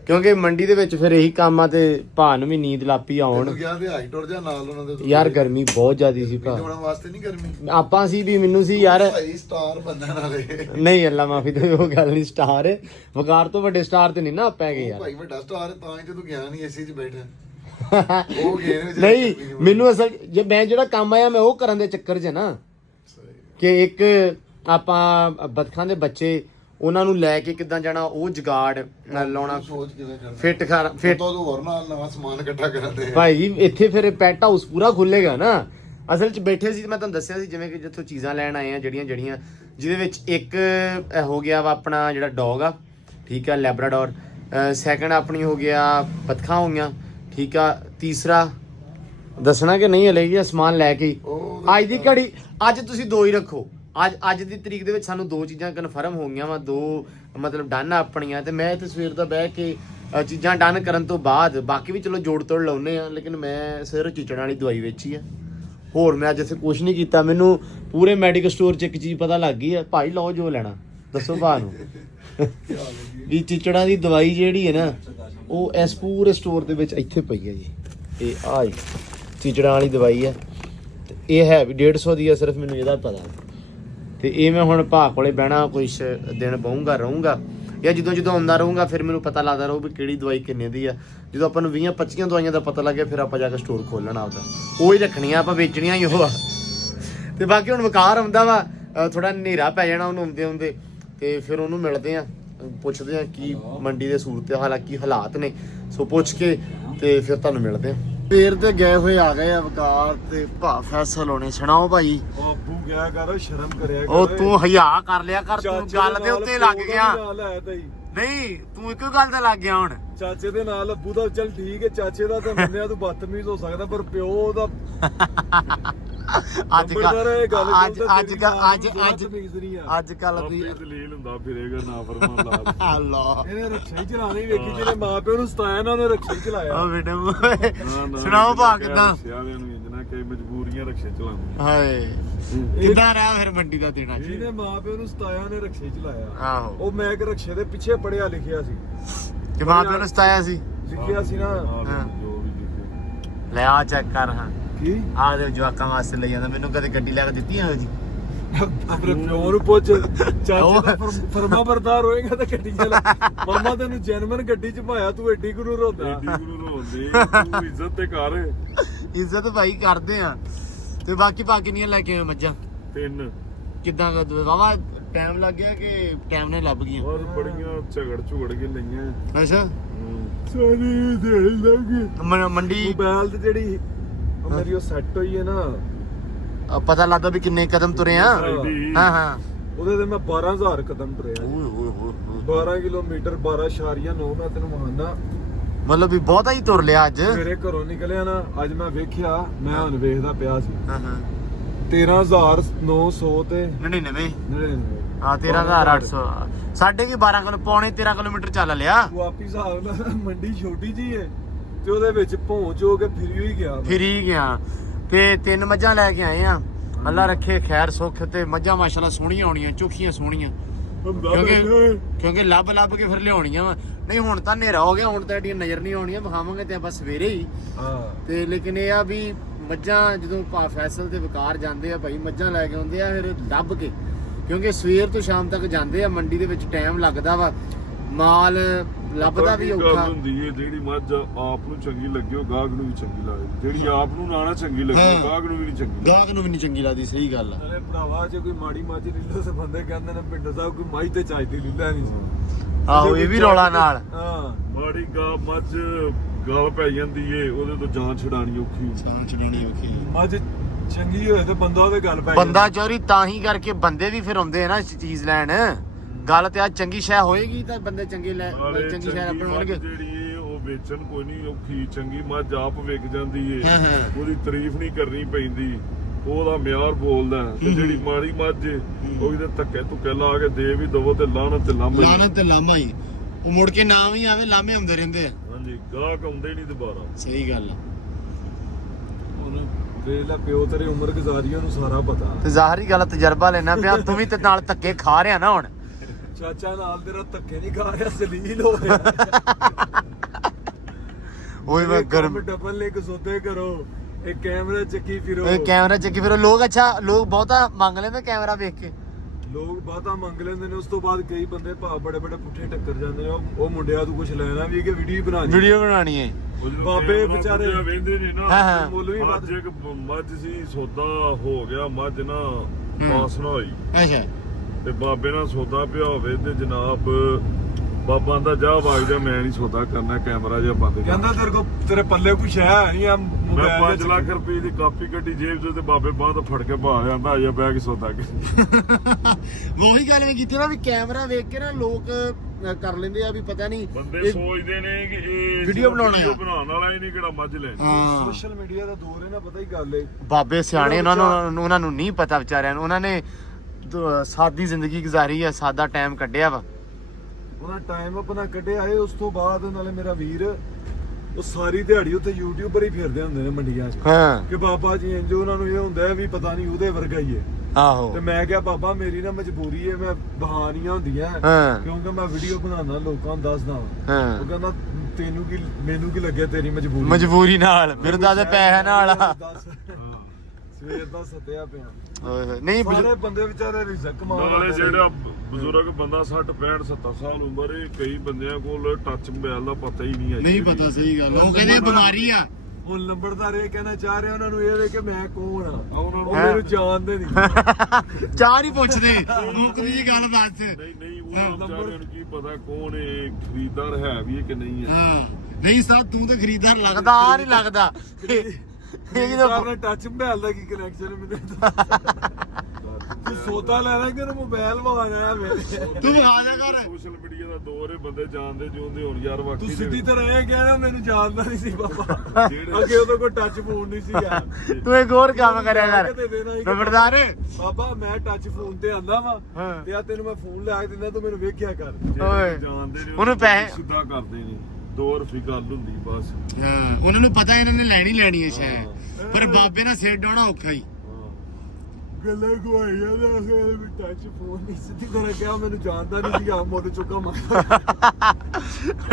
ਕਿਉਂਕਿ ਮੰਡੀ ਦੇ ਵਿੱਚ ਫਿਰ ਇਹੀ ਕੰਮ ਆ। ਤੇ ਭਾਅ ਨੂੰ ਵੀ ਨੀਂਦ ਲਾਪੀ ਆਉਣ। ਗਿਆ ਤੇ ਹਾਈ ਟੁਰ ਜਾ ਨਾਲ ਉਹਨਾਂ ਦੇ ਯਾਰ ਗਰਮੀ ਬਹੁਤ ਜ਼ਿਆਦੀ ਸੀ ਭਾ। ਜੋੜਨ ਵਾਸਤੇ ਨਹੀਂ ਗਰਮੀ ਆਪਾਂ ਸੀ ਵੀ ਮੈਨੂੰ ਸੀ ਯਾਰ। ਭਾਈ ਸਟਾਰ ਬੰਦਾ ਨਾਲੇ ਨਹੀਂ ਅੱਲਾ ਮਾਫੀ ਤੇ ਉਹ ਗੱਲ ਨਹੀਂ। ਸਟਾਰ ਵਕਾਰ ਤੋਂ ਵੱਡੇ ਸਟਾਰ ਤੇ ਨਹੀਂ ਨਾ ਆਪਾਂ ਹੈਗੇ ਯਾਰ। ਭਾਈ ਵੱਡਾ ਸਟਾਰ ਤਾਂ ਹੀ ਤੇ ਤੂੰ ਗਿਆ ਨਹੀਂ ਏਸੀ 'ਚ ਬੈਠਾ। ਉਹ ਗਏ ਨੇ ਨਹੀਂ ਮੈਨੂੰ ਅਸਲ ਜੇ ਮੈਂ ਜਿਹੜਾ ਕੰਮ ਆਇਆ ਮੈਂ ਉਹ ਕਰਨ ਦੇ ਚੱਕਰ 'ਚ ਨਾ, ਕਿ ਇੱਕ ਆਪਾਂ ਬਤਖਾਂ ਦੇ ਬੱਚੇ ਉਹਨਾਂ ਨੂੰ ਲੈ ਕੇ ਕਿੱਦਾਂ ਜਾਣਾ, ਉਹ ਜਗਾੜ ਲਾਉਣਾ, ਸੋਚ ਕਿਵੇਂ ਕਰਨਾ। ਫਿੱਟ ਤੋਂ ਹੋਰ ਨਾਲ ਨਵਾਂ ਸਮਾਨ ਇਕੱਠਾ ਕਰਾਂਦੇ ਭਾਈ ਜੀ। ਇੱਥੇ ਫਿਰ ਪੈਟ ਹਾਊਸ ਪੂਰਾ ਖੁੱਲੇਗਾ ਨਾ। ਅਸਲ 'ਚ ਬੈਠੇ ਸੀ ਮੈਂ ਤੁਹਾਨੂੰ ਦੱਸਿਆ ਸੀ, ਜਿਵੇਂ ਕਿ ਜਿੱਥੋਂ ਚੀਜ਼ਾਂ ਲੈਣ ਆਏ ਆ ਜਿਹੜੀਆਂ ਜਿਹਦੇ ਵਿੱਚ ਇੱਕ ਹੋ ਗਿਆ ਵਾ ਆਪਣਾ ਜਿਹੜਾ ਡੌਗ ਆ, ਠੀਕ ਆ, ਲੈਬਰਾਡੋਰ। ਸੈਕੰਡ ਆਪਣੀ ਹੋ ਗਿਆ ਬਤਖਾਂ ਹੋ ਗਈਆਂ, ਠੀਕ ਆ। ਤੀਸਰਾ ਦੱਸਣਾ ਕਿ ਨਹੀਂ ਹਲੇ, ਸਮਾਨ ਲੈ ਕੇ ਅੱਜ ਦੀ ਘੜੀ ਅੱਜ ਤੁਸੀਂ ਦੋ ਹੀ ਰੱਖੋ। ਅੱਜ ਦੀ ਤਰੀਕ ਦੇ ਵਿੱਚ ਸਾਨੂੰ ਦੋ ਚੀਜ਼ਾਂ ਕਨਫਰਮ ਹੋ ਗਈਆਂ ਵਾ, ਦੋ ਮਤਲਬ ਡਨ ਆ ਆਪਣੀਆਂ। ਤੇ ਮੈਂ ਇੱਥੇ ਸਵੇਰ ਦਾ ਬਹਿ ਕੇ ਚੀਜ਼ਾਂ ਡਨ ਕਰਨ ਤੋਂ ਬਾਅਦ ਬਾਕੀ ਵੀ ਚਲੋ ਜੋੜ ਤੋੜ ਲਾਉਨੇ ਆ, ਲੇਕਿਨ ਮੈਂ ਸਿਰਫ ਚੀਚੜਾਂ ਵਾਲੀ ਦਵਾਈ ਵੇਚੀ ਆ। ਹੋਰ ਮੈਂ ਅੱਜ ਇੱਥੇ ਕੁਝ ਨਹੀਂ ਕੀਤਾ। ਮੈਨੂੰ ਪੂਰੇ ਮੈਡੀਕਲ ਸਟੋਰ 'ਚ ਇੱਕ ਚੀਜ਼ ਪਤਾ ਲੱਗ ਗਈ ਆ, ਭਾਈ ਲਓ ਜੋ ਲੈਣਾ ਦੱਸੋ ਭਾ ਨੂੰ। ਵੀ ਚੀਚੜਾਂ ਦੀ ਦਵਾਈ ਜਿਹੜੀ ਹੈ ਨਾ, ਉਹ ਇਸ ਪੂਰੇ ਸਟੋਰ ਦੇ ਵਿੱਚ ਇੱਥੇ ਪਈ ਹੈ ਜੀ। ਇਹ ਆ ਚੀਚੜਾਂ ਵਾਲੀ ਦਵਾਈ ਹੈ, ਤੇ ਇਹ ਹੈ ਵੀ 150 ਦੀ ਆ ਸਿਰਫ, ਮੈਨੂੰ ਇਹਦਾ ਪਤਾ। ਤੇ ਇਹ ਮੈਂ ਹੁਣ ਭਾ ਕੋਲੇ ਬਹਿਣਾ ਕੁਛ ਦਿਨ ਬਹੂੰਗਾ ਰਹੂੰਗਾ, ਜਾਂ ਜਦੋਂ ਆਉਂਦਾ ਰਹੂੰਗਾ ਫਿਰ ਮੈਨੂੰ ਪਤਾ ਲੱਗਦਾ ਰਹੂ ਵੀ ਕਿਹੜੀ ਦਵਾਈ ਕਿੰਨੇ ਦੀ ਆ। ਜਦੋਂ ਆਪਾਂ ਨੂੰ 20-25 ਦਵਾਈਆਂ ਦਾ ਪਤਾ ਲੱਗਿਆ ਫਿਰ ਆਪਾਂ ਜਾ ਕੇ ਸਟੋਰ ਖੋਲਣਾ ਆਪਦਾ, ਉਹ ਹੀ ਰੱਖਣੀਆਂ ਆਪਾਂ, ਵੇਚਣੀਆਂ ਹੀ ਉਹ ਆ। ਤੇ ਬਾਕੀ ਹੁਣ ਵਕਾਰ ਆਉਂਦਾ ਵਾ, ਥੋੜਾ ਹਨੇਰਾ ਪੈ ਜਾਣਾ ਉਹਨੂੰ ਆਉਂਦੇ ਤੇ ਫਿਰ ਉਹਨੂੰ ਮਿਲਦੇ ਆ, ਪੁੱਛਦੇ ਆ ਕੀ ਮੰਡੀ ਦੇ ਸੂਰਤ ਹਾਲ, ਕੀ ਹਾਲਾਤ ਨੇ। ਸੋ ਪੁੱਛ ਕੇ ਤੇ ਫਿਰ ਤੁਹਾਨੂੰ ਮਿਲਦੇ ਆ। ਪੇਰ ਤੇ ਗਏ ਹੋਏ ਆ ਗਏ ਆ ਵਕਾਰ ਤੇ ਭਾ ਫੈਸਲ ਹੋਣੇ। ਸੁਣਾਓ ਭਾਈ। ਉਹ ਅੱਬੂ ਗਿਆ ਕਰ, ਸ਼ਰਮ ਕਰਿਆ ਕਰ। ਉਹ ਤੂੰ ਹਿਆ ਕਰ ਲਿਆ ਕਰ, ਤੂੰ ਚਾਚੇ ਗੱਲ ਦੇ ਨਾਲ ਉੱਤੇ ਲੱਗ ਪਿਓ ਦਾ ਗਿਆ। ਵੀ ਨਾਲ ਆਇਆ ਤਾਈ। ਨਹੀਂ ਤੂੰ ਇੱਕੋ ਗੱਲ ਤੇ ਲੱਗ ਗਿਆ ਹੁਣ। ਚਾਚੇ ਦੇ ਨਾਲ ਅੱਬੂ ਦਾ ਚੱਲ ਠੀਕ ਹੈ, ਚਾਚੇ ਦਾ ਤਾਂ ਮੰਨਿਆ ਤੂੰ ਬਦਤਮੀਜ਼ ਹੋ ਸਕਦਾ, ਪਰ ਪਿਓ ਦਾ ਅੱਜ ਕੱਲ ਵੀ ਦਲੀਲ ਹੁੰਦਾ ਫਿਰੇਗਾ ਨਾ ਫਰਮਾਨ ਲਾ। ਅੱਲਾ ਇਹਨੇ ਰਕਸ਼ਾ ਹੀ ਚਲਾਉਣੀ ਹੀ ਵੇਖੀ, ਜਿਹਨੇ ਮਾਂ ਪਿਓ ਨੂੰ ਸਤਾਇਆ ਨਾ ਉਹਨੇ ਰਕਸ਼ਾ ਹੀ ਚਲਾਇਆ। ਉਹ ਬੇਟੇ ਸੁਣਾਓ ਭਾ ਕਿੱਦਾਂ। ਸਿਆਲਿਆਂ ਨੂੰ ਇੰਜਣਾ ਕਿ ਮਜਬੂਰੀਆਂ ਰਕਸ਼ੇ ਚਲਾਉਂਦੇ। ਹਾਏ ਕਿੱਦਾਂ ਰਿਹਾ ਫਿਰ ਮੰਡੀ ਦਾ ਦੇਣਾ ਜੀ। ਜਿਹਨੇ ਮਾਂ ਪਿਓ ਨੂੰ ਸਤਾਇਆ ਉਹਨੇ ਰਕਸ਼ਾ ਹੀ ਚਲਾਇਆ। ਆਹੋ ਉਹ ਮੈਂ ਇੱਕ ਰਕਸ਼ੇ ਦੇ ਪਿੱਛੇ ਪੜਿਆ ਲਿਖਿਆ ਸੀ, ਕਿ ਮਾਂ ਪਿਓ ਨੂੰ ਸਤਾਇਆ ਸੀ। ਲਿਖਿਆ ਸੀ ਨਾ ਜੋ ਵੀ ਲਿਖੇ। ਲੈ ਆ ਚੈੱਕ ਕਰ। ਹਾਂ ਕੀ ਆ ਦੇ ਜਵਾਕਾਂ ਵਾਸਤੇ ਲਈ ਜਾਂਦਾ। ਮੈਨੂੰ ਕਦੇ ਗੱਡੀ ਲੈ ਕੇ ਦਿੱਤੀ ਆ ਜੀ। ਆਪਣੇ ਪਿਓ ਨੂੰ ਪੁੱਛ, ਚਾਚੇ ਦਾ ਫਰਮਾ ਬਰਦਾਰ ਹੋਏਗਾ ਤਾਂ ਗੱਡੀ ਚਲਾ। ਮਾਮਾ ਤੈਨੂੰ ਜਨਮਨ ਗੱਡੀ ਚ ਪਾਇਆ, ਤੂੰ ਐਡੀ ਗੁਰੂ ਰੋਦਾ। ਐਡੀ ਗੁਰੂ ਰੋਂਦੇ ਤੂੰ ਇੱਜ਼ਤ ਤੇ ਕਰ। ਇੱਜ਼ਤ ਭਾਈ ਕਰਦੇ ਆ। ਤੇ ਬਾਕੀ ਕਿੰਨੀਆਂ ਲੈ ਕੇ ਆਏ ਮੱਝਾਂ? 3 ਕਿੱਦਾਂ ਵਾਵਾ ਟਾਈਮ ਲੱਗ ਗਿਆ ਕਿ ਟਾਈਮ ਨੇ ਲੱਭ ਗਈਆਂ? ਔਰ ਬੜੀਆਂ ਝਗੜ ਕੇ ਲਈਆਂ। ਅੱਛਾ ਸਾਰੀ ਦਿਹਾੜੀ ਲੱਗ ਗਈ। ਮੰਡੀ ਮੋਬਾਈਲ ਤੇ ਜਿਹੜੀ ਮੇਰੀ ਉਹ ਸੈੱਟ ਹੋਈ ਹੈ ਨਾ, ਪਤਾ ਲੱਗਦਾ ਵੀ ਕਿੰਨੇ ਕਦਮ ਤੁਰੇ ਆ। ਹਾਂ ਹਾਂ ਉਹਦੇ ਤੇ ਮੈਂ 12000 ਕਦਮ ਤੁਰਿਆ। ਓਏ ਹੋਏ ਹੋਏ 12 ਕਿਲੋਮੀਟਰ 12.9 ਮੈਂ ਤੈਨੂੰ ਮਹਾਨਾ। ਮਤਲਬ ਵੀ ਬਹੁਤਾ ਹੀ ਤੁਰ ਲਿਆ ਅੱਜ। ਮੇਰੇ ਘਰੋਂ ਨਿਕਲਿਆ ਨਾ, ਅੱਜ ਮੈਂ ਵੇਖਿਆ, ਮੈਂ ਹੁਣ ਵੇਖਦਾ ਪਿਆ ਸੀ ਹਾਂ ਹਾਂ 13,900 ਤੇ 99 99। ਹਾਂ 13,800 ਸਾਡੇ ਕੀ 12 ਕਿਲੋ ਪੌਣੇ 13 ਕਿਲੋਮੀਟਰ ਚੱਲ ਲਿਆ। ਉਹ ਆਪੀ ਹਿਸਾਬ ਨਾਲ ਮੰਡੀ ਛੋਟੀ ਜੀ ਹੈ ਤੇ ਉਹਦੇ ਵਿੱਚ ਪਹੁੰਚ ਹੋ ਕੇ ਫਿਰ ਹੀ ਗਿਆ। ਫਿਰ ਹੀ ਗਿਆ। ਤੇ 3 ਮੱਝਾਂ ਲੈ ਕੇ ਆਏ ਆ। ਅੱਲਾ ਰੱਖੇ ਖੈਰ ਸੁੱਖ। ਤੇ ਮੱਝਾਂ ਮਾਸ਼ਾਅੱਲਾ ਸੋਹਣੀਆਂ ਆਉਣੀਆਂ, ਚੋਖੀਆਂ ਸੋਹਣੀਆਂ, ਕਿਉਂਕਿ ਲੱਭ ਕੇ ਫਿਰ ਲਿਆਉਣੀਆਂ ਵਾ। ਨਹੀਂ ਹੁਣ ਤਾਂ ਹਨੇਰਾ ਹੋ ਗਿਆ, ਹੁਣ ਤਾਂ ਐਡੀਆਂ ਨਜ਼ਰ ਨਹੀਂ ਆਉਣੀਆਂ, ਵਿਖਾਵਾਂਗੇ ਤੇ ਆਪਾਂ ਸਵੇਰੇ ਹੀ। ਤੇ ਲੇਕਿਨ ਇਹ ਆ ਵੀ ਮੱਝਾਂ ਜਦੋਂ ਭਾ ਫੈਸਲ ਤੇ ਵਕਾਰ ਜਾਂਦੇ ਆ ਭਾਈ, ਮੱਝਾਂ ਲੈ ਕੇ ਆਉਂਦੇ ਆ ਫਿਰ ਲੱਭ ਕੇ, ਕਿਉਂਕਿ ਸਵੇਰ ਤੋਂ ਸ਼ਾਮ ਤੱਕ ਜਾਂਦੇ ਆ ਮੰਡੀ ਦੇ ਵਿੱਚ, ਟਾਈਮ ਲੱਗਦਾ ਵਾ, ਮਾਲ ਲੱਭਦਾ ਵੀ ਔਖਾ ਹੁੰਦੀ ਹੈ। ਜਿਹੜੀ ਮੱਝ ਆਪ ਨੂੰ ਚੰਗੀ ਲੱਗੇ ਉਹ ਗਾਹਕ ਨੂੰ ਵੀ ਚੰਗੀ ਲੱਗਦੀ, ਜਿਹੜੀ ਆਪ ਨੂੰ ਨਾ ਚੰਗੀ ਲੱਗੇ ਗਾਹਕ ਨੂੰ ਵੀ ਨਹੀਂ ਚੰਗੀ, ਗਾਹਕ ਨੂੰ ਵੀ ਨਹੀਂ ਚੰਗੀ ਲੱਗਦੀ। ਸਹੀ ਗੱਲ ਆ। ਅਰੇ ਭਰਾਵਾ, ਜੇ ਕੋਈ ਮਾੜੀ ਮੱਝ ਲੀਲਾ ਤੇ ਬੰਦੇ ਕਹਿੰਦੇ ਨੇ ਪਿੰਡ ਸਾਹਿਬ ਕੋਈ ਮਾਈ ਤੇ ਚਾਹੀਦੀ ਲੀਲਾ ਨਹੀਂ ਸੀ। ਆਹੋ ਇਹ ਵੀ ਰੌਲਾ ਨਾਲ। ਹਾਂ ਮਾੜੀ ਮੱਝ ਗਾਲ ਪੈ ਜਾਂਦੀ ਏ, ਉਹਦੇ ਤੋਂ ਜਾਨ ਛਡਾਣੀ ਔਖੀ। ਜਾਨ ਛਡਾਣੀ ਔਖੀ। ਮੱਝ ਚੰਗੀ ਹੋਏ ਤੇ ਬੰਦਾ ਉਹਦੇ ਗੱਲ ਪੈ ਬੰਦਾ ਚੋਰੀ ਤਾਂ ਹੀ ਕਰਕੇ ਬੰਦੇ ਵੀ ਫਿਰ ਆਉਂਦੇ ਆ ਨਾ ਇਸ ਚੀਜ਼ ਲੈਣ। ਗੱਲ ਤੇ ਆ ਚੰਗੀ ਸ਼ੈ ਹੋਏਗੀ ਤਾਂ ਬੰਦੇ ਚੰਗੀ ਨਾਲੇ ਚੰਗੀ ਸ਼ੈ ਚੰਗੀ ਬਣਾਉਣਗੇ। ਮੱਝ ਜਿਹੜੀ ਏ ਉਹ ਵੇਚਣ ਕੋਈ ਨਹੀਂ ਔਖੀ, ਚੰਗੀ ਮੱਝ ਆਪ ਵਿਕ ਜਾਂਦੀ ਏ, ਹਾਂ, ਹਾਂ। ਉਹਦੀ ਤਾਰੀਫ ਨਹੀਂ ਕਰਨੀ ਪੈਂਦੀ, ਉਹਦਾ ਮਿਆਰ ਬੋਲਦਾ। ਤੇ ਜਿਹੜੀ ਮਾੜੀ ਮੱਝ ਏ ਉਹ ਵੀ ਤੇ ਧੱਕੇ ਧੁੱਕੇ ਲਾ ਕੇ ਦੇ ਵੀ ਦਵੋ ਤੇ ਲਾਹਨਤ ਤੇ ਲਾਂਭਾ ਹੀ। ਲਾਹਨਤ ਤੇ ਲਾਂਭਾ ਹੀ, ਉਹ ਮੁੜ ਕੇ ਨਾ ਵੀ ਆਵੇ ਲਾਂਭੇ ਆਉਂਦੇ ਰਹਿੰਦੇ ਆ। ਹਾਂਜੀ, ਗਾਹਕ ਆਉਂਦੇ ਨਹੀਂ ਦੁਬਾਰਾ। ਸਹੀ ਗੱਲ ਆ। ਹੁਣ ਵੇਖ ਲੈ ਪਿਓ ਤੇਰੇ ਉਮਰ ਗੁਜ਼ਾਰੀ ਉਹਨੂੰ ਸਾਰਾ ਪਤਾ। ਤੇ ਜ਼ਾਹਰੀ ਗੱਲ ਤਜਰਬਾ ਲੈਣਾ ਪਿਆ, ਤੂੰ ਵੀ ਤੇ ਨਾਲ ਧੱਕੇ ਖਾ ਰਿਹਾ ਨਾ ਹੁਣ। ਚਾਚਾ ਨਾਲ ਤੇਰਾ ਧੱਕੇ ਨਹੀਂ ਖਾ ਰਿਹਾ, ਜ਼ਲੀਲ ਹੋ ਰਿਹਾ। ਓਏ ਮੈਂ ਗਰਮ ਡਬਲ ਲੈ ਕੇ ਸੋਤੇ ਕਰੋ, ਇਹ ਕੈਮਰਾ ਚੱਕੀ ਫਿਰੋ। ਇਹ ਕੈਮਰਾ ਚੱਕੀ ਫਿਰ ਲੋਕ ਅੱਛਾ ਲੋਕ ਬਹੁਤਾ ਮੰਗ ਲੈਂਦੇ ਕੈਮਰਾ ਵੇਖ ਕੇ। ਲੋਕ ਬਾਤਾਂ ਮੰਗ ਲੈਂਦੇ ਨੇ, ਉਸ ਤੋਂ ਬਾਅਦ ਕਈ ਬੰਦੇ ਭਾ ਬੜੇ ਬੜੇ ਪੁੱਠੇ ਟੱਕਰ ਜਾਂਦੇ ਨੇ। ਉਹ ਮੁੰਡਿਆਂ ਤੋਂ ਕੁਝ ਲੈਣਾ ਵੀ ਕਿ ਵੀਡੀਓ ਬਣਾਣੀ, ਵੀਡੀਓ ਬਣਾਣੀ ਹੈ। ਉਹ ਜਦੋਂ ਬਾਬੇ ਕੈਮਰਾ ਵਿਚਾਰੇ ਖੁੱਲਿਆ ਵੇਂਦੇ ਨੇ ਹਾਂ, ਨਾ, ਹਾਂ। ਮੁੱਲ ਵੀ ਵੱਧ। ਅੱਜ ਇੱਕ ਮੱਝ ਸੀ, ਸੌਦਾ ਹੋ ਗਿਆ, ਮੱਝ ਨਾ ਪਾਸ ਨਾ ਹੋਈ ਅੱਛਾ ਤੇ ਬਾਬੇ ਨਾਲ ਸੌਦਾ ਪਿਆ ਹੋਵੇ ਤੇ ਜਨਾਬ ਬਾਬਾ ਦਾ ਜਾ ਵਾਜ ਜਾ, ਮੈਂ ਨਹੀਂ ਸੌਦਾ ਕਰਨਾ, ਕੈਮਰਾ ਜਿਹਾ ਬੰਦ ਕਰ। ਕਹਿੰਦਾ ਤੇਰੇ ਕੋ ਤੇਰੇ ਪੱਲੇ ਕੁਛ ਹੈ ਨਹੀਂ ਆ ਮੈਂ ਮੋਬਾਈਲ 5 ਲੱਖ ਰੁਪਏ ਦੀ ਕਾਪੀ ਕੱਢੀ ਜੇਬ 'ਚ ਤੇ ਬਾਬੇ ਬਾਹ ਤੋਂ ਫੜ ਕੇ ਬਾਹਰ ਆਂਦਾ ਆ ਜਾ ਬਹਿ ਕੇ ਸੌਦਾ ਕਰ। ਉਹੀ ਗੱਲ ਮੈਂ ਕੀਤੀ ਨਾ ਵੀ ਕੈਮਰਾ ਵੇਖ ਕੇ ਨਾ ਲੋਕ ਕਰ ਲੈਂਦੇ ਆ ਵੀ ਪਤਾ ਨਹੀਂ ਬੰਦੇ ਸੋਚਦੇ ਨੇ ਕਿ ਇਹ ਵੀਡੀਓ ਬਣਾਉਣਾ ਵੀਡੀਓ ਆ। ਬਣਾਉਣ ਵਾਲਾ ਹੀ ਨਹੀਂ, ਕਿਹੜਾ ਮੱਝ ਲੈਣੀ। ਹਾਂ ਸੋਸ਼ਲ ਮੀਡੀਆ ਦਾ ਦੌਰ ਹੈ ਨਾ, ਪਤਾ ਹੀ ਗੱਲ ਏ। ਬਾਬੇ ਸਿਆਣੇ ਉਹਨਾਂ ਨੂੰ ਨਹੀਂ ਪਤਾ ਵਿਚਾਰਿਆਂ ਨੂੰ, ਉਹਨਾਂ ਨੇ ਸਾਦੀ ਜ਼ਿੰਦਗੀ ਗੁਜ਼ਾਰੀ ਆ, ਸਾਦਾ ਟਾਈਮ ਕੱਢਿਆ ਵਾ। ਉਹਨਾਂ ਟਾਈਮ ਆਪਣਾ ਕੱਢਿਆ ਏ। ਉਸ ਤੋਂ ਬਾਅਦ ਨਾਲੇ ਮੇਰਾ ਵੀਰ ਉਹ ਸਾਰੀ ਦਿਹਾੜੀ ਉੱਤੇ ਯੂਟਿਊਬਰ ਹੀ ਫਿਰਦੇ ਹੁੰਦੇ ਨੇ ਮੰਡੀਆਂ 'ਚ ਹਾਂ ਕਿ ਬਾਬਾ ਜੀ ਇੰਜ, ਉਹਨਾਂ ਨੂੰ ਇਹ ਹੁੰਦਾ ਹੈ ਵੀ ਪਤਾ ਨਹੀਂ ਉਹਦੇ ਵਰਗਾ ਹੀ ਏ। ਆਹੋ ਤੇ ਮੈਂ ਕਿਹਾ ਬਾਬਾ ਮੇਰੀ ਨਾ ਮਜਬੂਰੀ ਏ, ਮੈਂ ਬਹਾਨੀਆਂ ਹੁੰਦੀਆਂ ਹਾਂ ਕਿਉਂਕਿ ਮੈਂ ਵੀਡੀਓ ਬਣਾਉਣਾ, ਲੋਕਾਂ ਨੂੰ ਦੱਸਦਾ ਵਾਂ। ਹਾਂ ਉਹ ਕਹਿੰਦਾ ਤੈਨੂੰ ਕੀ ਮੈਨੂੰ ਕੀ ਲੱਗਿਆ ਤੇਰੀ ਮਜਬੂਰੀ ਮਜਬੂਰੀ ਨਾਲ ਬਿਰਦਾ ਦੇ ਪੈਸੇ ਨਾਲ। ਦੱਸ। ਸਵੇਰ ਦਾ ਸੱਤਿਆ ਪਿਆ। ਓਏ ਹੋਏ ਨਹੀਂ ਸਾਰੇ ਬੰਦੇ ਵਿਚਾਰੇ ਰਿਜ਼ਕ ਨਾਲੇ ਕਮਾਉਣ ਜਿਹੜਾ ਬਜ਼ੁਰਗ ਬੰਦਾ 60 65 70 ਸਾਲ ਉਮਰ ਏ, ਕਈ ਬੰਦਿਆਂ ਕੋਲ ਟੱਚ ਮੋਬਾਈਲ ਦਾ ਪਤਾ ਹੀ ਨਹੀਂ ਹੈ। ਨਹੀਂ ਪਤਾ। ਸਹੀ ਗੱਲ, ਉਹ ਕਹਿੰਦੇ ਬਿਮਾਰੀ ਆ। ਹੁਣ ਲੰਬੜਦਾਰ ਇਹ ਕਹਿਣਾ ਚਾਹ ਰਿਹਾ ਉਹਨਾਂ ਨੂੰ ਇਹ ਵੇ ਕਿ ਮੈਂ ਕੌਣ ਆ, ਉਹਨਾਂ ਉਹ ਨੂੰ ਮੈਨੂੰ ਜਾਣਦੇ ਨਹੀਂ। ਚਾਹ ਨਹੀਂ ਪੁੱਛਦੇ, ਮੁੱਕਦੀ ਜੀ ਗੱਲ ਦੱਸ। ਨਹੀਂ ਉਹਨਾਂ ਵਿਚਾਰਿਆਂ ਨੂੰ ਕੀ ਪਤਾ ਕੌਣ ਏ, ਖਰੀਦਦਾਰ ਹੈ ਵੀ ਕਿ ਨਹੀਂ ਹੈ। ਹਾਂ ਨਹੀਂ ਸਾਹਿਬ ਤੂੰ ਤਾਂ ਖਰੀਦਦਾਰ ਲੱਗਦਾ ਨਹੀਂ ਲੱਗਦਾ। ਇਹ ਜਦੋਂ ਆਪਣੇ ਟੱਚ ਮੋਬਾਈਲ ਦਾ ਕੀ ਕਨੈਕਸ਼ਨ ਮੈਨੂੰ ਤੂੰ ਸੌਦਾ ਲੈਣਾ ਕਿ ਉਹਨੂੰ ਮੋਬਾਈਲ ਵਾਣਾ ਵੇ। ਤੂੰ ਆ ਜਾ ਕਰ। ਸੋਸ਼ਲ ਮੀਡੀਆ ਦਾ ਦੌਰ ਏ, ਬੰਦੇ ਜਾਣਦੇ ਜਿਉਂਦੇ ਹੁਣ ਯਾਰ ਵਾਕਈ ਤੂੰ ਸਿੱਧੀ ਤਰ੍ਹਾਂ ਇਹ ਕਹਿਣਾ ਮੈਨੂੰ ਜਾਣਦਾ ਨਹੀਂ ਸੀ ਬਾਬਾ, ਅੱਗੇ ਉਹਦੇ ਕੋਲ ਟੱਚ ਫੋਨ ਨਹੀਂ ਸੀ ਯਾਰ। ਤੂੰ ਇੱਕ ਹੋਰ ਕੰਮ ਕਰਿਆ ਕਰ ਤੇ ਦੇਣਾ ਹੀ ਕਿ ਨੰਬਰਦਾਰ। ਬਾਬਾ ਮੈਂ ਟੱਚ ਫੋਨ ਤੇ ਆਂਦਾ ਵਾ ਹਾਂ। ਤੇ ਆ ਤੈਨੂੰ ਮੈਂ ਫੋਨ ਲਿਆ ਕੇ ਦਿੰਦਾ, ਤੂੰ ਮੈਨੂੰ ਵੇਖਿਆ ਕਰ। ਓਏ ਜਾਣਦੇ ਨੇ ਉਹਨੂੰ ਪੈਸੇ ਸਿੱਧਾ ਕਰਦੇ ਨੇ, 2 ਰੁਪਏ ਗੱਲ ਹੁੰਦੀ ਬਸ। ਹਾਂ ਉਹਨਾਂ ਨੂੰ ਪਤਾ ਇਹਨਾਂ ਨੇ ਲੈਣੀ ਹੈ ਸ਼ਾਇਦ, ਪਰ ਬਾਬੇ ਨਾਲ ਸਿਰ ਡਾਉਣਾ ਔਖਾ ਹੀ। ਗੱਲਾਂ ਗਵਾਈਆਂ ਦਾ ਵੀ ਟੱਚ ਫੋਨ ਨਹੀਂ, ਸਿੱਧੀ ਤਰ੍ਹਾਂ ਕਿਹਾ ਮੈਨੂੰ ਜਾਣਦਾ ਨਹੀਂ ਸੀ, ਆ ਮੋੜ ਚੁੱਕਾ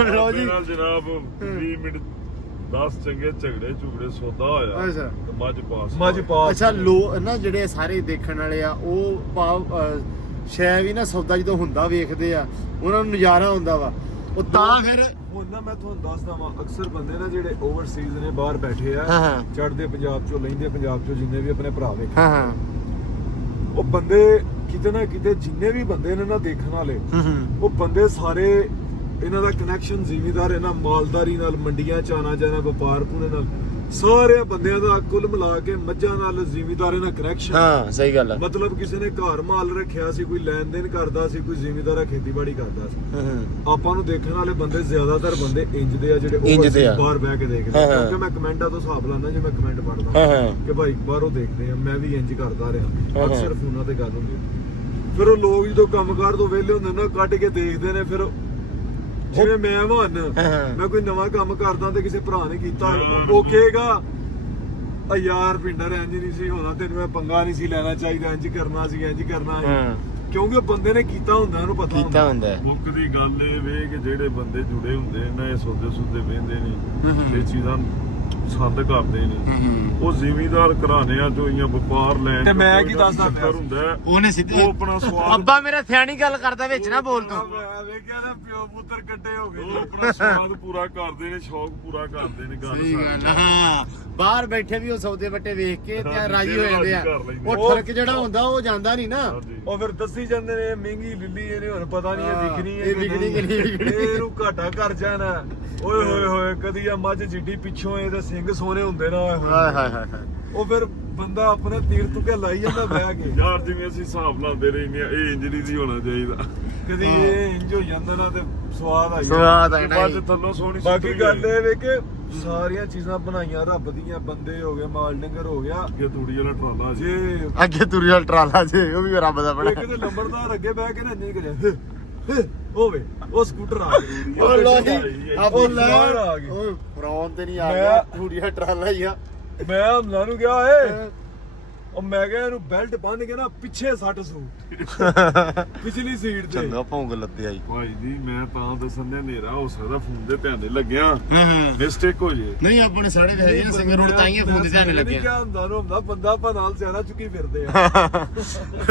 ਲਓ ਜੀ। ਨਾਲ ਜਨਾਬ 20 ਮਿੰਟ 10 ਚੰਗੇ ਝਗੜੇ ਝੁਗੜੇ ਸੌਦਾ ਹੋਇਆ ਅੱਛਾ। ਤੇ ਮੱਝ ਪਾਸ ਮੱਝ ਪਾਸ। ਅੱਛਾ ਲੋ ਨਾ ਜਿਹੜੇ ਸਾਰੇ ਦੇਖਣ ਵਾਲੇ ਆ ਉਹ ਭਾਵ ਸ਼ੈ ਵੀ ਨਾ ਸੌਦਾ ਜਦੋਂ ਹੁੰਦਾ ਵੇਖਦੇ ਆ, ਉਹਨਾਂ ਨੂੰ ਨਜ਼ਾਰਾ ਹੁੰਦਾ ਵਾ, ਉਹ ਤਾਂ ਫਿਰ ਹੁਣ ਨਾ ਮੈਂ ਤੁਹਾਨੂੰ ਦੱਸਦਾ ਵਾਂ, ਅਕਸਰ ਬੰਦੇ ਨਾ ਜਿਹੜੇ ਓਵਰਸੀਜ਼ ਨੇ ਬਾਹਰ ਬੈਠੇ ਆ, ਹਾਂ, ਹਾਂ। ਚੜ੍ਹਦੇ ਪੰਜਾਬ ਚੋਂ ਲੈਂਦੇ ਪੰਜਾਬ ਚੋਂ, ਜਿੰਨੇ ਵੀ ਆਪਣੇ ਭਰਾ ਵੇਖੇ, ਹਾਂ ਹਾਂ ਉਹ ਬੰਦੇ ਕਿਤੇ ਨਾ ਕਿਤੇ ਜਿੰਨੇ ਵੀ ਬੰਦੇ ਨੇ ਨਾ ਦੇਖਣ ਵਾਲੇ, ਉਹ ਬੰਦੇ ਸਾਰੇ ਇਹਨਾਂ ਦਾ ਕਨੈਕਸ਼ਨ ਜ਼ਿਮੀਦਾਰ ਇਹਨਾਂ ਮਾਲਦਾਰੀ ਨਾਲ, ਮੰਡੀਆਂ ਚ ਆਣਾ ਜਾਣਾ, ਵਪਾਰ ਪੂਰੇ ਨਾਲ, ਸਾਰੇ ਬੰਦਿਆਂ ਦਾ ਕੁੱਲ ਮਿਲਾ ਕੇ ਮੱਝਾਂ ਨਾਲ ਜ਼ਿਮੀਦਾਰ ਨਾਲ ਕਨੈਕਸ਼ਨ। ਹਾਂ ਸਹੀ ਗੱਲ ਆ। ਮਤਲਬ ਕਿਸੇ ਨੇ ਘਰ ਮਾਲ ਰੱਖਿਆ ਸੀ, ਕੋਈ ਲੈਣ ਦੇਣ ਕਰਦਾ ਸੀ, ਕੋਈ ਜ਼ਿਮੀਦਾਰ ਖੇਤੀਬਾੜੀ ਕਰਦਾ ਸੀ। ਆਪਾਂ ਨੂੰ ਦੇਖਣ ਵਾਲੇ ਬੰਦੇ ਜ਼ਿਆਦਾਤਰ ਬੰਦੇ ਇੰਜ ਦੇ ਆ ਜਿਹੜੇ ਇੰਜ ਦੇ ਆ। ਬਾਹਰ ਬਹਿ ਕੇ ਦੇਖਦੇ ਹਾਂ, ਆ। ਹਾਂ। ਕਿਉਂਕਿ ਮੈਂ ਕਮੈਂਟਾਂ ਤੋਂ ਹਿਸਾਬ ਲਾਣਾ, ਜੇ ਮੈਂ ਕਮੈਂਟ ਹਾਂ, ਪੜ੍ਹਦਾ ਹਾਂ। ਕਿ ਭਾਈ ਬਾਹਰੋਂ ਦੇਖਦੇ ਆ, ਮੈਂ ਵੀ ਇੰਜ ਕਰਦਾ ਰਿਹਾ। ਹਾਂ। ਅਕਸਰ ਫੋਨਾਂ ਤੇ ਗੱਲ ਹੁੰਦੀ ਹੈ। ਫਿਰ ਉਹ ਲੋਕ ਜਦੋਂ ਕੰਮਕਾਰ ਤੋਂ ਵਿਹਲੇ ਹੁੰਦੇ ਨੇ, ਕੱਢ ਕੇ ਦੇਖਦੇ ਨੇ। ਫਿਰ ਜਿਵੇਂ ਮੈਂ ਮਨ ਹਾਂ। ਮੈਂ ਕੋਈ ਨਵਾਂ ਕੰਮ ਕਰਦਾ ਤੇ ਕਿਸੇ ਭਰਾ ਨੇ ਕੀਤਾ, ਉਹ ਕਹੇਗਾ ਆ ਯਾਰ ਪਿੰਡਰ ਇੰਜ ਨਹੀਂ ਸੀ ਹੋਣਾ, ਤੈਨੂੰ ਇਹ ਪੰਗਾ ਨਹੀਂ ਸੀ ਲੈਣਾ ਚਾਹੀਦਾ, ਇੰਜ ਕਰਨਾ ਸੀ, ਇੰਜ ਕਰਨਾ ਸੀ। ਹਾਂ ਕਿਉਂਕਿ ਉਹ ਬੰਦੇ ਨੇ ਕੀਤਾ ਹੁੰਦਾ, ਉਹਨੂੰ ਪਤਾ ਕੀਤਾ ਹੁੰਦਾ। ਮੁੱਕ ਦੀ ਗੱਲ ਇਹ ਵੇ ਕਿ ਜਿਹੜੇ ਬੰਦੇ ਜੁੜੇ ਹੁੰਦੇ ਨੇ, ਇਹ ਸੌਦੇ ਸੁਦੇ ਵੇਂਦੇ ਨੇ, ਇਹ ਚੀਜ਼ਾਂ ਪਸੰਦ ਕਰਦੇ ਨੇ। ਉਹ ਜ਼ਿਮੀਦਾਰ ਘਰਾਣਿਆਂ ਚੋਂ ਜਾਂ ਵਪਾਰ ਲੈਣ ਤੇ ਮੈਂ ਚੋਂ ਕੀ ਇਹਨਾਂ ਦੱਸਦਾ ਚੱਕਰ ਪਿਆ? ਹੁੰਦਾ ਹੈ। ਉਹਨੇ ਸਿੱਧੇ ਉਹ ਆਪਣਾ ਸਵਾਦ ਅੱਬਾ ਮੇਰਾ ਸਿਆਣੀ ਗੱਲ ਕਰਦਾ, ਵਿੱਚ ਨਾ ਬੋਲ ਤੂੰ। ਮੈਂ ਵੇਖਿਆ ਨਾ ਪਿਓ ਪੁੱਤਰ ਇਕੱਠੇ ਹੋ ਗਏ। ਉਹ ਆਪਣਾ ਸਵਾਦ ਪੂਰਾ ਕਰਦੇ ਨੇ, ਸ਼ੌਕ ਪੂਰਾ ਕਰਦੇ ਨੇ। ਗੱਲ ਸਹੀ ਗੱਲ ਆ, ਸਾਰੀ ਹਾਂ ਬਾਹਰ ਬੈਠੇ ਵੀ ਉਹ ਸੌਦੇ ਬੱਟੇ ਵੇਖ ਕੇ ਤੇ ਹਾਂ, ਰਾਜੀ ਹੋ ਜਾਂਦੇ ਆ। ਕਰ ਲੈਂਦੇ। ਉਹ ਠਰਕ ਜਿਹੜਾ ਹੁੰਦਾ ਉਹ ਜਾਂਦਾ ਨਹੀਂ ਨਾ। ਹਾਂਜੀ। ਉਹ ਫਿਰ ਦੱਸੀ ਜਾਂਦੇ ਨੇ ਮਹਿੰਗੀ ਲਿੱਲੀ, ਇਹਨੇ ਹੁਣ ਪਤਾ ਨਹੀਂ ਇਹ ਹਾਂ, ਵਿਕਣੀ ਹੈ ਇਹ ਵਿਕਣੀ ਕਿ ਨਹੀਂ ਵਿਕਣੀ। ਇਹਨੂੰ ਘਾਟਾ ਕਰ ਜਾਣਾ। ਓਏ ਹੋਏ ਹੋਏ, ਕਦੀ ਆ ਮੱਝ ਜਿੱਡੀ ਪਿੱਛੋਂ ਇਹਦੇ ਸਿੰਘ ਸੋਹਣੇ ਹੁੰਦੇ ਨਾ, ਓਏ ਹੋਏ। ਹਾਏ ਹਾਏ ਹਾਏ ਹਾਏ। ਉਹ ਫਿਰ ਬੰਦਾ ਆਪਣੇ ਤੀਰ ਤੁਕੇ ਲਾਈ ਜਾਂਦਾ ਬਹਿ ਕੇ ਯਾਰ ਜਿਵੇਂ ਅਸੀਂ ਹਿਸਾਬ ਲਾਉਂਦੇ ਰਹਿੰਦੇ ਆ ਇਹ ਇੰਜਰੀ ਦੀ ਹੋਣਾ ਚਾਹੀਦਾ ਕਦੀ ਇਹ ਇੰਜ ਹੋ ਜਾਂਦਾ ਨਾ ਤੇ ਸਵਾਦ ਆ ਸਵਾਦ ਆ ਬਾਅਦ ਚ ਥੱਲੋਂ ਸੋਹਣੀ ਬਾਕੀ ਸੁੱਟੀ ਗੱਲ ਇਹ ਵੇ ਕਿ ਸਾਰੀਆਂ ਚੀਜ਼ਾਂ ਬਣਾਈਆਂ ਰੱਬ ਦੀਆਂ ਬੰਦੇ ਹੋ ਗਏ ਮਾਲ ਡੰਗਰ ਹੋ ਗਿਆ ਅੱਗੇ ਤੂੜੀ ਵਾਲਾ ਟਰਾਲਾ ਜੀ ਜੇ ਅੱਗੇ ਤੁਰੀ ਵਾਲਾ ਟਰਾਲਾ ਜੇ ਉਹ ਵੀ ਰੱਬ ਦਾ ਬਣਾ ਇੱਕ ਤੇ ਲੰਬੜਦਾਰ ਅੱਗੇ ਬਹਿ ਕੇ ਨਾ ਨਹੀਂ ਕਰਿਆ ਹੋਵੇ ਉਹ ਸਕੂਟਰ ਆ ਗਿਆ ਉਹ ਲੋ ਜੀ ਉਹ ਲਹਿਰ ਆ ਗਈ ਓਏ ਫਰੌਨ ਤੇ ਨਹੀਂ ਆ ਗਿਆ ਤੁਰੀ ਵਾਲਾ ਟਰਾਲਾ ਹੀ ਆ ਮੈਂ ਹਮਲਾ ਨੂੰ ਗਿਆ ਏ ਉਹ ਮੈਂ ਕਿਹਾ ਇਹਨੂੰ ਬੈਲਟ ਬੰਨ ਕੇ ਨਾ ਪਿੱਛੇ ਸੱਟ ਸੂ ਪਿਛਲੀ ਸੀਟ ਤੇ ਚੰਗਾ ਭੌਂਕ ਲੱਤੇ ਆਈ ਭਾਈ ਜੀ ਮੈਂ ਤਾਂ ਦੱਸਣ ਦੇ ਹਨੇਰਾ ਹੋ ਸਕਦਾ ਫੋਨ ਦੇ ਧਿਆਨ ਦੇ ਲੱਗਿਆ ਹੂੰ ਮਿਸਟੇਕ ਹੋ ਜੇ ਨਹੀਂ ਆਪਣੇ ਸਾਡੇ ਤੇ ਹੈਗੇ ਸਿੰਗਰ ਰੋਡ ਤਾਈਆਂ ਫੋਨ ਦੇ ਧਿਆਨ ਨਹੀਂ ਲੱਗਿਆ ਕਿਹਾ ਹੁੰਦਾ ਬੰਦਾ ਆਪਾਂ ਨਾਲ ਸਿਆਣਾ ਚੁੱਕੀ ਫਿਰਦੇ ਆ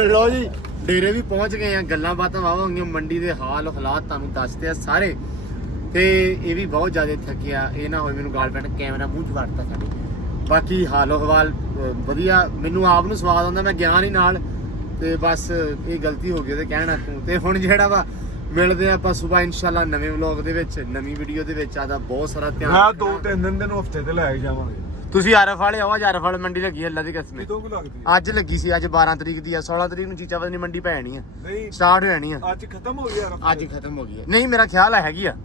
ਲੋ ਜੀ ਡੇਰੇ ਵੀ ਪਹੁੰਚ ਗਏ ਆ ਗੱਲਾਂ ਬਾਤਾਂ ਵਾਵਾ ਹੋਈਆਂ ਮੰਡੀ ਦੇ ਹਾਲ ਹਾਲਾਤ ਤੁਹਾਨੂੰ ਦੱਸਦੇ ਆ ਸਾਰੇ ਤੇ ਇਹ ਵੀ ਬਹੁਤ ਜ਼ਿਆਦਾ ਥੱਕਿਆ ਇਹ ਨਾ ਹੋਏ ਮੈਨੂੰ ਗਾਲ ਪੈਣ ਕੈਮਰਾ ਮੂੰਹ ਚ ਵੜਤਾ ਸਾਡੇ ਬਾਕੀ ਹਾਲੋ ਹਵਾਲ ਵਧੀਆ ਮੈਨੂੰ ਆਪ ਨੂੰ ਸਵਾਦ ਆਉਂਦਾ ਮੈਂ ਗਿਆ ਨਹੀਂ ਨਾਲ ਤੇ ਬਸ ਇਹ ਗਲਤੀ ਹੋ ਗਈ ਤੇ ਕਹਿਣਾ ਤੂੰ ਤੇ ਹੁਣ ਜਿਹੜਾ ਵਾ ਮਿਲਦੇ ਆ ਆਪਾਂ ਸਵੇਰ ਇਨਸ਼ਾਅੱਲਾ ਨਵੇਂ ਵਲੌਗ ਦੇ ਵਿੱਚ ਨਵੀਂ ਵੀਡੀਓ ਦੇ ਵਿੱਚ ਆਦਾ ਬਹੁਤ ਸਾਰਾ ਧਿਆਨ ਮੈਂ ਰੱਖਣਾ। 2-3 ਦਿਨ ਨੂੰ ਹਫਤੇ ਤੇ ਲੈ ਕੇ ਜਾਵਾਂਗੇ ਤੁਸੀਂ ਆਰਫ ਵਾਲੇ ਆਓ ਆਰਫ ਵਾਲੇ ਮੰਡੀ ਲੱਗੀ ਅੱਲਾ ਦੀ ਕਸਮ ਕਿਦੋਂ ਕੁ ਲੱਗਦੀ ਅੱਜ ਲੱਗੀ ਸੀ ਅੱਜ 12 ਤਰੀਕ ਦੀ ਆ 16 ਤਰੀਕ ਨੂੰ ਚੀਚਾਵਦੀ ਮੰਡੀ ਪੈ ਜਾਣੀ ਆ ਨਹੀਂ ਸਟਾਰਟ ਹੋ ਜਾਣੀ ਆ ਅੱਜ ਖਤਮ ਹੋ ਗਿਆ ਯਾਰ ਅੱਜ ਖਤਮ ਹੋ ਗਈ ਹੈ ਨਹੀਂ ਮੇਰਾ ਖਿਆਲ ਹੈ ਹੈਗੀ ਆ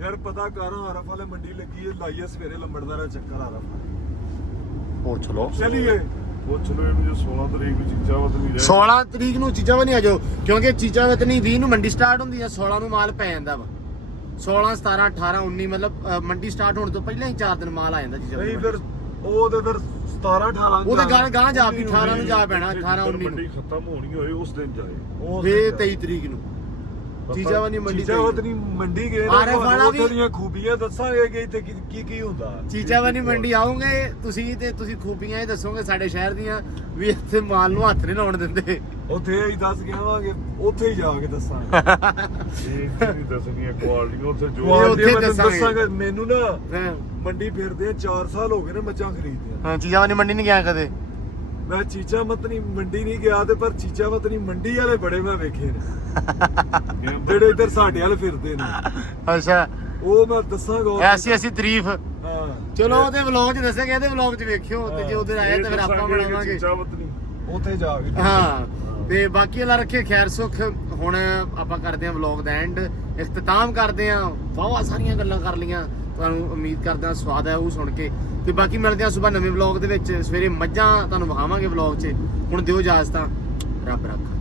ਯਾਰ ਪਤਾ ਕਰ ਆਰਫ ਵਾਲੇ ਮੰਡੀ ਲੱਗੀ ਹੈ ਲਾਈਏ ਸਵੇਰੇ ਲੰਬੜਦਾਰਾ ਚੱਕਰ ਆਰਫ ਪੁੱਛ ਲਓ ਚਲੀਏ ਪੁੱਛ ਲੋ ਇਹਨੂੰ ਜੇ 16 ਤਰੀਕ ਨੂੰ ਚੀਚਾ ਵਤਨੀ ਰਹਿ 16 ਤਰੀਕ ਨੂੰ ਚੀਚਾਵਦੀ ਆ ਜਾਓ ਕਿਉਂਕਿ ਚੀਚਾਵਤਨੀ 20 ਨੂੰ ਮੰਡੀ ਸਟਾਰਟ ਹੁੰਦੀ ਆ 16 ਨੂੰ ਮਾਲ ਪੈ ਜਾਂਦਾ ਵਾ 16 17 18 19 ਮਤਲਬ ਮੰਡੀ ਸਟਾਰਟ ਹੋਣ ਤੋਂ ਪਹਿਲਾਂ ਹੀ 4 ਦਿਨ ਮਾਲ ਆ ਜਾਂਦਾ ਚੀਚਾਵਦੀ ਨਹੀਂ ਫਿਰ ਉਹ ਤੇ ਫਿਰ 17 18 ਉਹਦੇ ਗਾਂ ਜਾ ਵੀ 18 ਨੂੰ ਜਾ ਪੈਣਾ 18 19 ਮੰਡੀ ਨੂੰ ਖਤਮ ਹੋਣੀ ਹੋਏ ਉਸ ਦਿਨ ਜਾਏ ਫੇ 23 ਤਰੀਕ ਨੂੰ ਚੀਚਾਵਦੀ ਮੰਡੀ ਚੀਚਾਵਤਨੀ ਮੰਡੀ ਗਏ ਆਰਫ ਵਾਲਾ ਵੀ- ਉੱਥੇ ਦੀਆਂ ਖੂਬੀਆਂ ਦੱਸਾਂਗੇ ਕਿ ਇੱਥੇ ਕੀ ਹੁੰਦਾ ਚੀਚਾਵਦੀ ਮੰਡੀ ਆਉਂਗੇ ਤੁਸੀਂ ਤੇ ਤੁਸੀਂ ਖੂਬੀਆਂ ਇਹ ਦੱਸੋਗੇ ਸਾਡੇ ਸ਼ਹਿਰ ਦੀਆਂ ਵੀ ਇੱਥੇ ਮਾਲ ਨੂੰ ਹੱਥ ਨਹੀਂ ਲਾਉਣ ਦਿੰਦੇ ਉੱਥੇ ਹੀ ਦੱਸ ਕੇ ਆਵਾਂਗੇ ਉੱਥੇ ਹੀ ਜਾ ਕੇ ਦੱਸਾਂਗੇ ਇਹ ਨਹੀਂ ਦੱਸਣੀਆਂ ਕੁਆਲਿਟੀਆਂ ਉੱਥੇ ਜੋ ਉੱਥੇ ਮੈਂ ਤੈਨੂੰ ਦੱਸਾਂਗੇ। ਦੱਸਾਂਗਾ ਮੈਨੂੰ ਨਾ ਹਾਂ ਮੰਡੀ ਫਿਰਦੇ ਆ 4 ਸਾਲ ਹੋ ਗਏ ਨੇ ਮੱਝਾਂ ਖਰੀਦਦੇ ਹਾਂ ਚੀਚਾਵਦੀ ਮੰਡੀ ਨਹੀਂ ਗਿਆ ਕਦੇ ਮੈਂ ਚੀਚਾਮਤਨੀ ਮੰਡੀ ਨਹੀਂ ਗਿਆ ਤੇ ਪਰ ਚੀਚਾਮਤਨੀ ਮੰਡੀ ਵਾਲੇ ਬੜੇ ਮੈਂ ਵੇਖੇ ਨੇ ਜਿਹੜੇ ਇੱਧਰ ਸਾਡੇ ਵਾਲ ਫਿਰਦੇ ਨੇ ਅੱਛਾ ਉਹ ਮੈਂ ਦੱਸਾਂਗਾ ਐਸੀ ਐਸੀ ਤਾਰੀਫ ਹਾਂ ਚਲੋ ਉਹਦੇ ਵਲੌਗ 'ਚ ਦੱਸਿਆ ਇਹਦੇ ਵਲੌਗ 'ਚ ਵੇਖਿਓ ਤੇ ਜੇ ਉਹਦੇ ਆਇਆ ਤਾਂ ਫਿਰ ਆਪਾਂ ਬਣਾਵਾਂਗੇ ਚੀਚਾ ਵਤਨੀ ਉੱਥੇ ਜਾ ਕੇ ਹਾਂ ਤੇ ਬਾਕੀ ਅੱਲਾ ਰੱਖੇ ਖੈਰ ਸੁਖ ਹੁਣ ਆਪਾਂ ਕਰਦੇ ਆਂ ਵਲੌਗ ਦਾ ਐਂਡ ਇਖਤਤਾਮ ਕਰਦੇ ਆਂ ਬਹੁਤ ਸਾਰੀਆਂ ਗੱਲਾਂ ਕਰ ਲੀਆਂ ਤੁਹਾਨੂੰ ਉਮੀਦ ਕਰਦਾ ਸਵਾਦ ਹੈ ਉਹ ਸੁਣ ਕੇ ਤੇ ਬਾਕੀ ਮਿਲਦੇ ਆਂ ਸਵੇਰ ਨਵੇਂ ਵਲੌਗ ਦੇ ਵਿੱਚ ਸਵੇਰੇ ਮੱਝਾਂ ਤੁਹਾਨੂੰ ਵਿਖਾਵਾਂਗੇ ਵਲੌਗ 'ਚ ਹੁਣ ਦਿਓ ਇਜਾਜ਼ਤ ਰੱਬ ਰੱਖਾ